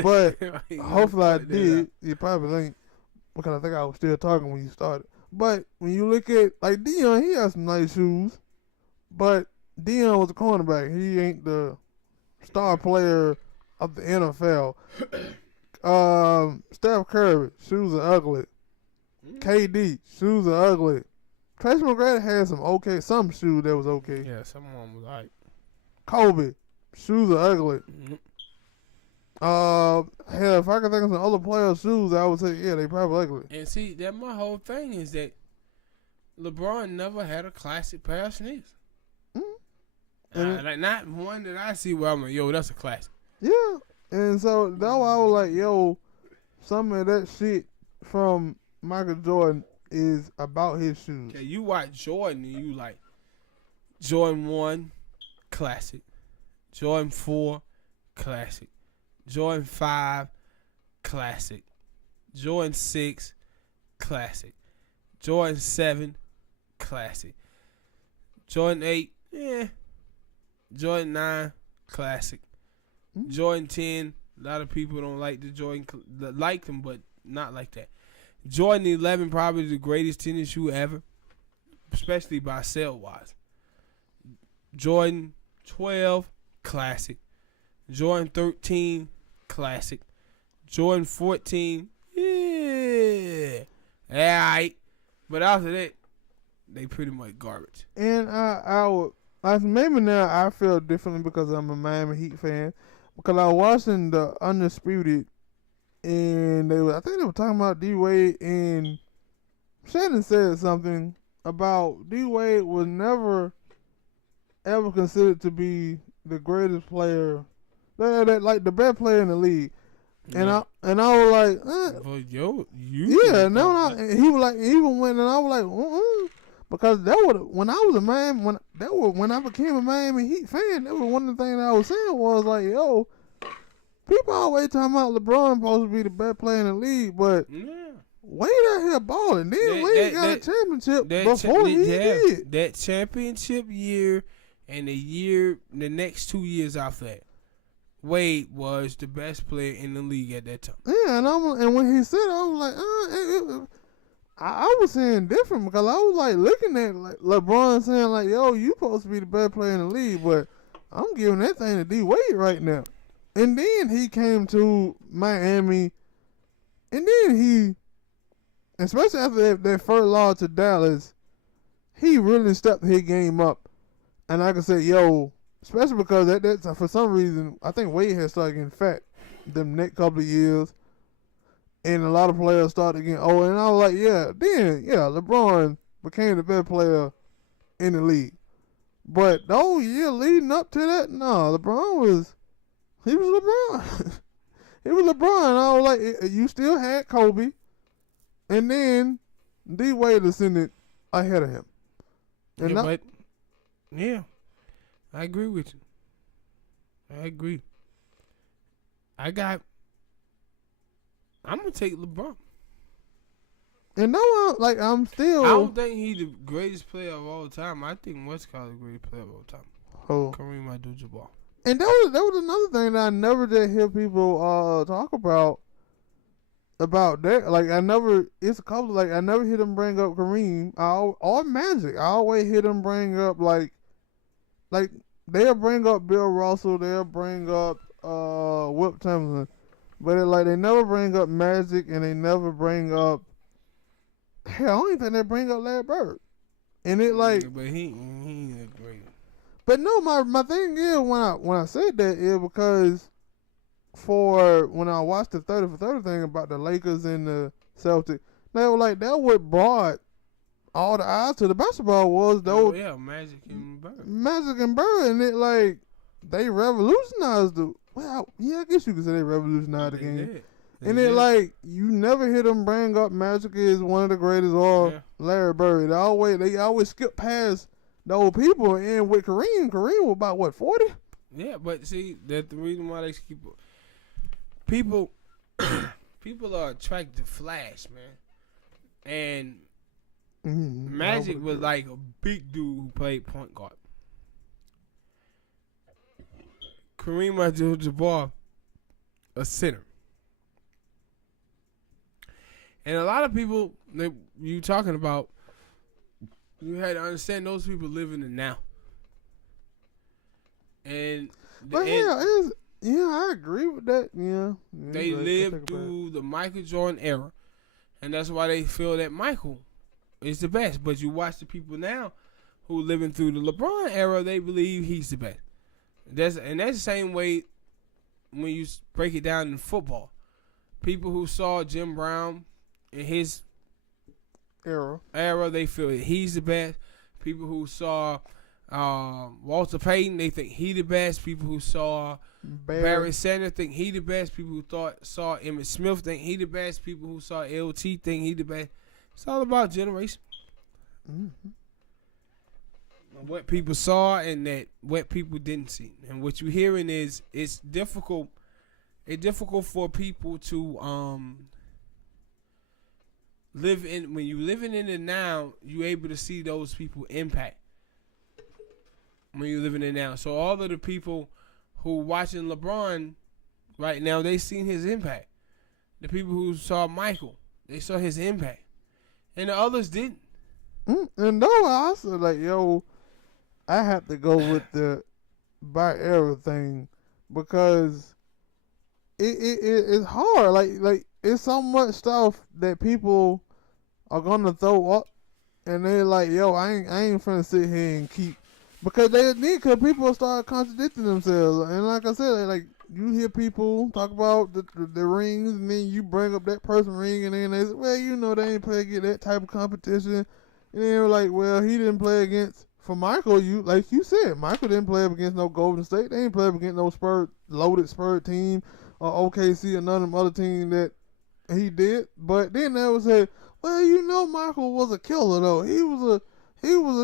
But hopefully I did. You probably ain't, because I think I was still talking when you started. But when you look at, like, Dion, he has some nice shoes. But Dion was a cornerback. He ain't the star player of the NFL. Steph Curry, shoes are ugly. KD, shoes are ugly. Tracy McGrady had some shoes that was okay. Yeah, some of them was like Kobe, shoes are ugly. Mm-hmm. Hell, if I could think of some other players' shoes, I would say, yeah, they probably ugly. And see, that my whole thing is that LeBron never had a classic pair of sneakers. Mm-hmm. Like not one that I see where I'm like, that's a classic. Yeah, and so that's why I was like, some of that shit from Michael Jordan is about his shoes. Okay, you watch Jordan and you like Jordan 1, classic. Jordan 4, classic. Jordan 5, classic. Jordan 6, classic. Jordan 7, classic. Jordan 8, Jordan 9, classic. Mm-hmm. Jordan 10, a lot of people don't like the Jordan, like them, but not like that. Jordan 11, probably the greatest tennis shoe ever, especially by sale-wise. Jordan 12, classic. Jordan 13, classic. Jordan 14, alright. But after that, they pretty much garbage. And I would, maybe now I feel differently because I'm a Miami Heat fan. Because I was watching the Undisputed, and I think they were talking about D-Wade, and Shannon said something about D-Wade was never ever considered to be the greatest player, like the best player in the league. Yeah. And I was like, But he no, he was like, even when, and I was like, because that was when I was a Miami, when I became a Miami Heat fan, that was one of the things I was saying was like, people always talking about LeBron supposed to be the best player in the league, but Wade out here balling. Then Wade got a championship before he did. That championship year and the next 2 years after that, Wade was the best player in the league at that time. Yeah, and when he said it, I was like, I was saying different because I was like looking at like LeBron saying like, you supposed to be the best player in the league, but I'm giving that thing to D-Wade right now. And then he came to Miami, and then he, especially after that first loss to Dallas, he really stepped his game up. And I can say, especially because that for some reason, I think Wade had started getting fat them next couple of years. And a lot of players started getting old. And I was like, LeBron became the best player in the league. But the whole year leading up to that, LeBron was LeBron. He was LeBron. And I was like, you still had Kobe. And then D-Wade ascended ahead of him. And I agree with you. I agree. I'm going to take LeBron. And I'm still. I don't think he's the greatest player of all time. I think Westcott is the greatest player of all time. Kareem Abdul-Jabbar. And that was another thing that I never did hear people talk about that. Like I never hear them bring up Kareem or Magic. I always hear them bring up like they'll bring up Bill Russell, they'll bring up Whip Templeton, but it like they never bring up Magic and they never bring up. Hell, I don't even think they bring up Larry Bird, and it like. But he ain't great. But no, my thing is when I said that is because for when I watched the 30 for 30 thing about the Lakers and the Celtics, they were like that what brought all the eyes to the basketball was those Magic and Bird. Magic and Bird, and it like they revolutionized the. Well, yeah, I guess you could say they revolutionized the game. And it like you never hear them bring up Magic is one of the greatest or Larry Bird. They always skip past those people. And with Kareem was about what 40? Yeah, but see that's the reason why they keep people. People are attracted to flash, man, and Magic was like a big dude who played point guard. Kareem Abdul-Jabbar, a center. And a lot of people that you talking about, you had to understand those people live in the now. And I agree with that. Yeah, they lived through the Michael Jordan era, and that's why they feel that Michael is the best. But you watch the people now who living through the LeBron era, they believe he's the best. That's the same way when you break it down in football. People who saw Jim Brown in his era, they feel that he's the best. People who saw Walter Payton, they think he the best. People who saw Barry Sanders think he the best. People who saw Emmitt Smith think he the best. People who saw LT think he the best. It's all about generation. Mm-hmm. What people saw and that what people didn't see. And what you're hearing is it's difficult. It's difficult for people to live in. When you living in it now, you're able to see those people impact. When you're living in it now, so all of the people who watching LeBron right now, they seen his impact. The people who saw Michael, they saw his impact, and the others didn't. And no, I also like I have to go with the by era thing because it's hard. Like it's so much stuff that people are gonna throw up, and they're like, I ain't finna sit here and keep because because people start contradicting themselves. And like I said, like you hear people talk about the rings, and then you bring up that person ring, and then they say, well, they ain't play against that type of competition, and then they're like, well, he didn't play against. For Michael, like you said, Michael didn't play up against no Golden State. They didn't play up against no loaded Spurs team or OKC or none of them other teams that he did. But then they would say, well, Michael was a killer though. He was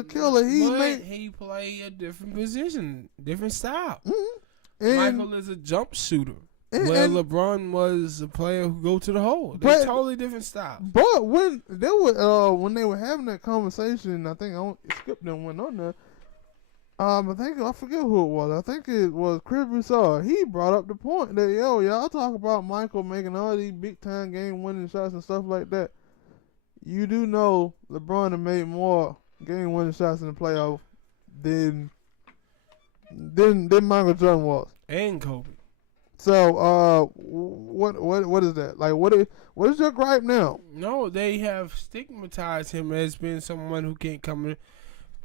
a killer. He played a different position, different style. Mm-hmm. Michael is a jump shooter. And LeBron was a player who go to the hole. They're totally different styles. But when they were having that conversation, I think I skipped them went on there. I forget who it was. I think it was Chris Broussard. He brought up the point that y'all talk about Michael making all these big time game winning shots and stuff like that. You do know LeBron had made more game winning shots in the playoff than Michael Jordan was. And Kobe. So, what is that? Like, what is your gripe now? No, they have stigmatized him as being someone who can't come in,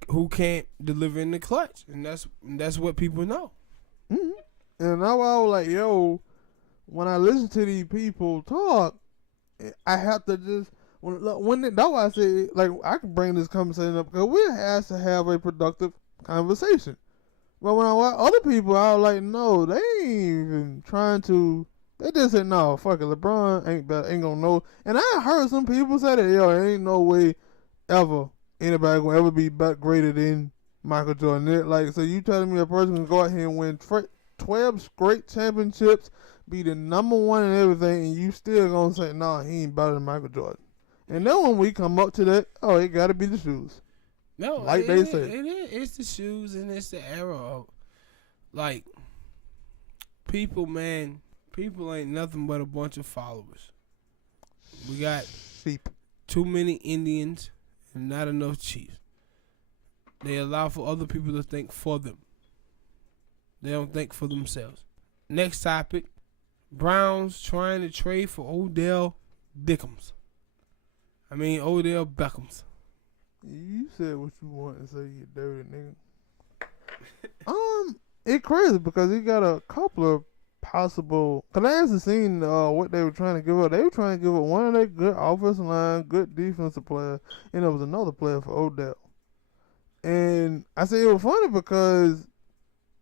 who can't deliver in the clutch, and that's what people know. Mm-hmm. And now I was like, when I listen to these people talk, I have to just that's why I say like I can bring this conversation up because we have to have a productive conversation. But when I watch other people, I was like, no, they ain't even trying to. They just said, no, fuck it, LeBron ain't gonna know. And I heard some people say that, ain't no way ever anybody gonna ever be greater than Michael Jordan. Like, so you telling me a person can go out here and win 12 straight championships, be the number one in everything, and you still gonna say, no, he ain't better than Michael Jordan. And then when we come up to that, it gotta be the shoes. No, like they say, it's the shoes and it's the era of like people, man. People ain't nothing but a bunch of followers. We got sheep. Too many Indians and not enough chiefs. They allow for other people to think for them. They don't think for themselves. Next topic. Browns trying to trade for Odell Beckhams. Odell Beckhams. You said what you want to say, you dirty nigga. It crazy because he got a couple of possible. Cause I hasn't seen what they were trying to give up. They were trying to give up one of their good offensive line, good defensive player, and there was another player for Odell. And I say it was funny because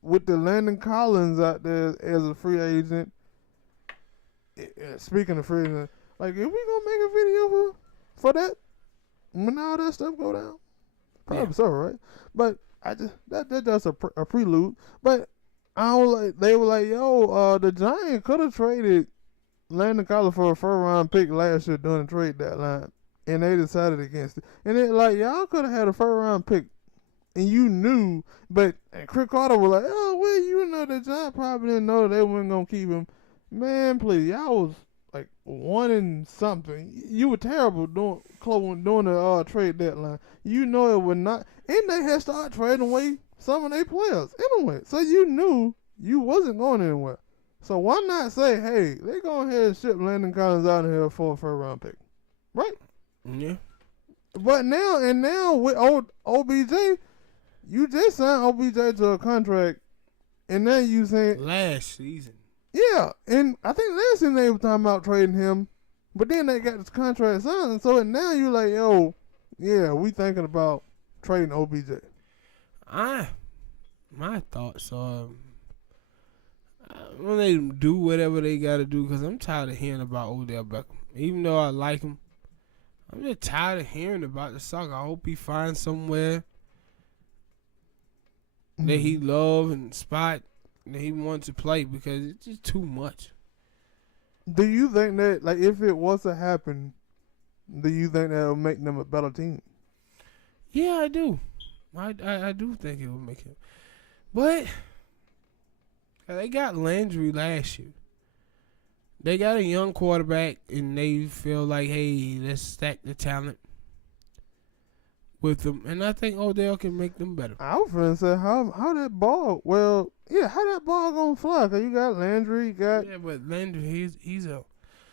with the Landon Collins out there as a free agent, speaking of free agent, like if we gonna make a video for that when all that stuff go down, probably so, right? But I just that's a prelude. But I don't like. They were like, yo, the Giants could have traded Landon Collins for a first round pick last year during the trade deadline, and they decided against it. And it like y'all could have had a first round pick, and you knew. But and Chris Carter was like, oh well, you know the Giants probably didn't know they weren't gonna keep him. Man, please, y'all was like 1 and something. You were terrible doing the trade deadline. You know it would not, and they had started trading away some of their players anyway. So you knew you wasn't going anywhere. So why not say, hey, they go ahead and ship Landon Collins out of here for a first round pick, right? Yeah. But now with OBJ, you just signed OBJ to a contract, and now you saying last season. Yeah, and I think last season they were talking about trading him, but then they got this contract signed, so now you like, yo, yeah, we thinking about trading OBJ. My thoughts are, when they do whatever they got to do, because I'm tired of hearing about Odell Beckham. Even though I like him, I'm just tired of hearing about the soccer. I hope he finds somewhere that he love and spot that he wants to play, because it's just too much. Do you think that, like, if it was to happen, do you think that will make them a better team? Yeah, I do. I do think it will make him. But they got Landry last year. They got a young quarterback, and they feel like, hey, let's stack the talent with them, and I think Odell can make them better. I was gonna say how that ball. Well, yeah, how that ball gonna fly? Cause you got Landry, you got but Landry, he's a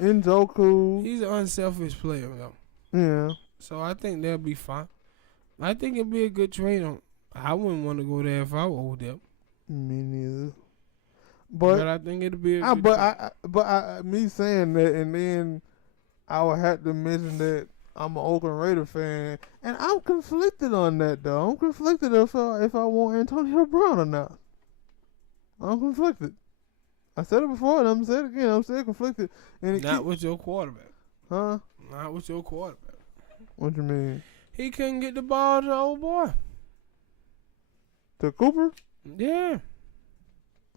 Njoku. He's an unselfish player though. Yeah. So I think they'll be fine. I think it'd be a good trade. I wouldn't want to go there if I were Odell. Me neither. But I think it'd be a good trade. Me saying that, and then I would have to mention that I'm an Oakland Raider fan, and I'm conflicted on that though. I'm conflicted if I want Antonio Brown or not. I'm conflicted. I said it before, and I'm saying it again. I'm still conflicted. And not with your quarterback. Huh? Not with your quarterback. What you mean? He couldn't get the ball to the old boy. To Cooper? Yeah.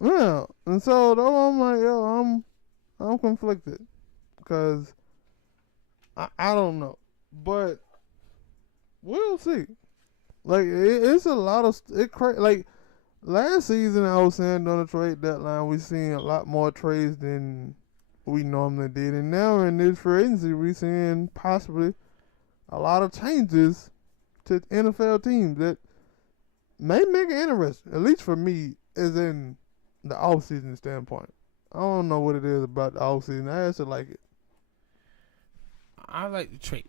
Yeah. And so though I'm like, yo, I'm conflicted because I don't know. But we'll see. Like it's a lot of like last season. I was saying on the trade deadline, we seen a lot more trades than we normally did, and now in this free agency, we seeing possibly a lot of changes to NFL teams that may make it interesting. At least for me, as in the offseason standpoint. I don't know what it is about the offseason. I actually like it. I like the trade.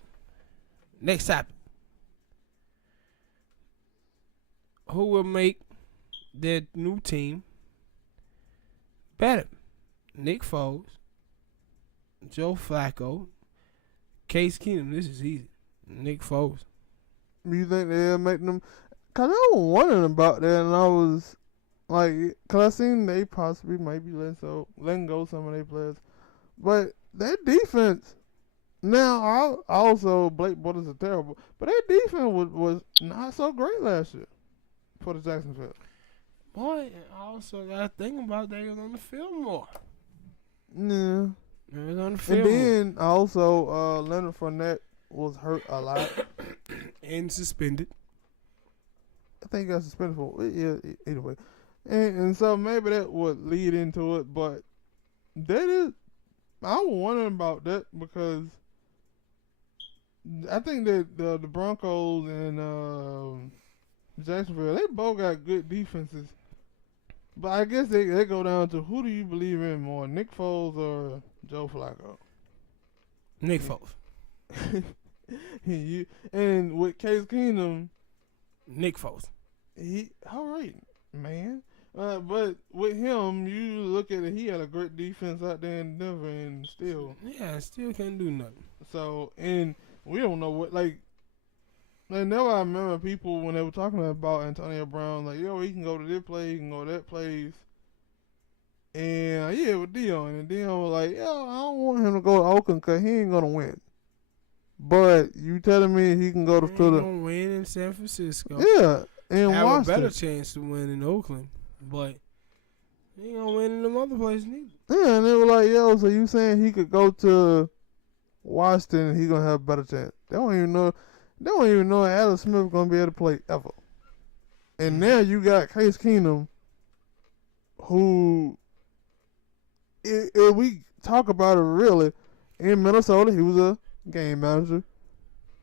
Next topic. Who will make their new team better? Nick Foles, Joe Flacco, Case Keenum. This is easy. Nick Foles. You think they'll make them? Because I was wondering about that, and I was like, because I seen they possibly might be letting go some of their players. But their defense, now, I also, Blake Bortles is terrible, but their defense was not so great last year for the Jacksonville. Boy, I also got to think about they was on the field more. Yeah. They was on the field and then more. Also, Leonard Fournette was hurt a lot. And suspended. I think he got suspended for, yeah, either way. And so maybe that would lead into it, but that is, I was wondering about that because I think that the Broncos and Jacksonville, they both got good defenses, But I guess they go down to who do you believe in more, Nick Foles or Joe Flacco? Nick Foles. And with Case Keenum, Nick Foles. he all right, man. But with him, you look at it. He had a great defense out there in Denver, and still, Yeah, still can't do nothing. so and we don't know what like. Never I remember people when they were talking about Antonio Brown, like, yo, he can go to this place, he can go to that place. And yeah, with Dion. And Dion was like, yo, I don't want him to go to Oakland because he ain't going to win. But you telling me he can go to He ain't the. gonna win in San Francisco. Yeah, and have Washington. a better chance to win in Oakland. But he ain't gonna win in them other places neither. Yeah, and they were like, yo, so you saying he could go to Washington and he going to have a better chance. They don't even know Adam Smith going to be able to play ever. And now you got Case Keenum, who, if we talk about it really, in Minnesota, he was a game manager.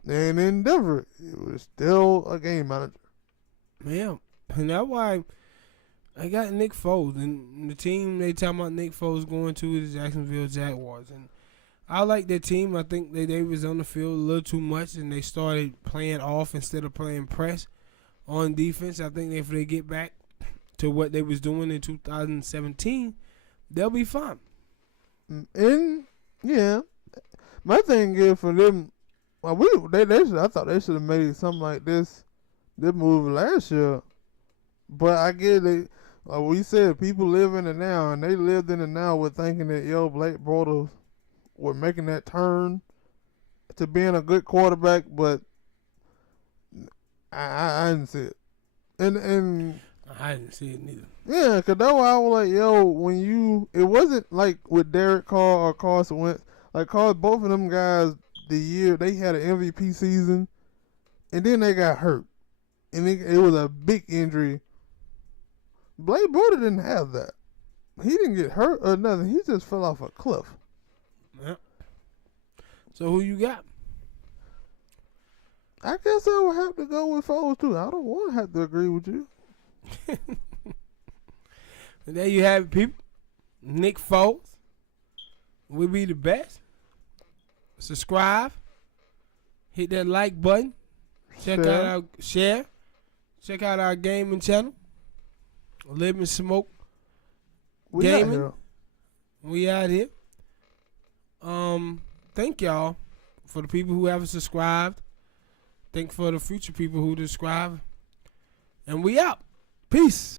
And in Denver, he was still a game manager. Yeah. And that's why I got Nick Foles. And the team they talking about Nick Foles going to is the Jacksonville Jaguars. And I like their team. I think they was on the field a little too much, and they started playing off instead of playing press on defense. I think if they get back to what they was doing in 2017, they'll be fine. And yeah, my thing is for them. Well, I thought they should have made something like this move last year. But I get it. Like we said, people live in it now, and they lived in it now with thinking that Blake Bortles were making that turn to being a good quarterback, but I didn't see it. And I didn't see it neither. yeah, because that's why I was like, it wasn't like with Derek Carr or Carson Wentz. Like, both of them guys, the year they had an MVP season, and then they got hurt. And it was a big injury. Blake Bortles didn't have that. He didn't get hurt or nothing. He just fell off a cliff. Yeah. So who you got? I guess I would have to go with Foles too. I don't want to have to agree with you. And there you have it, people. Nick Foles will be the best. Subscribe. Hit that like button. Check out our gaming channel. Lib&Smoke Gaming. We out here. Thank y'all for the people who haven't subscribed. Thank for the future people who subscribe. And we out. Peace.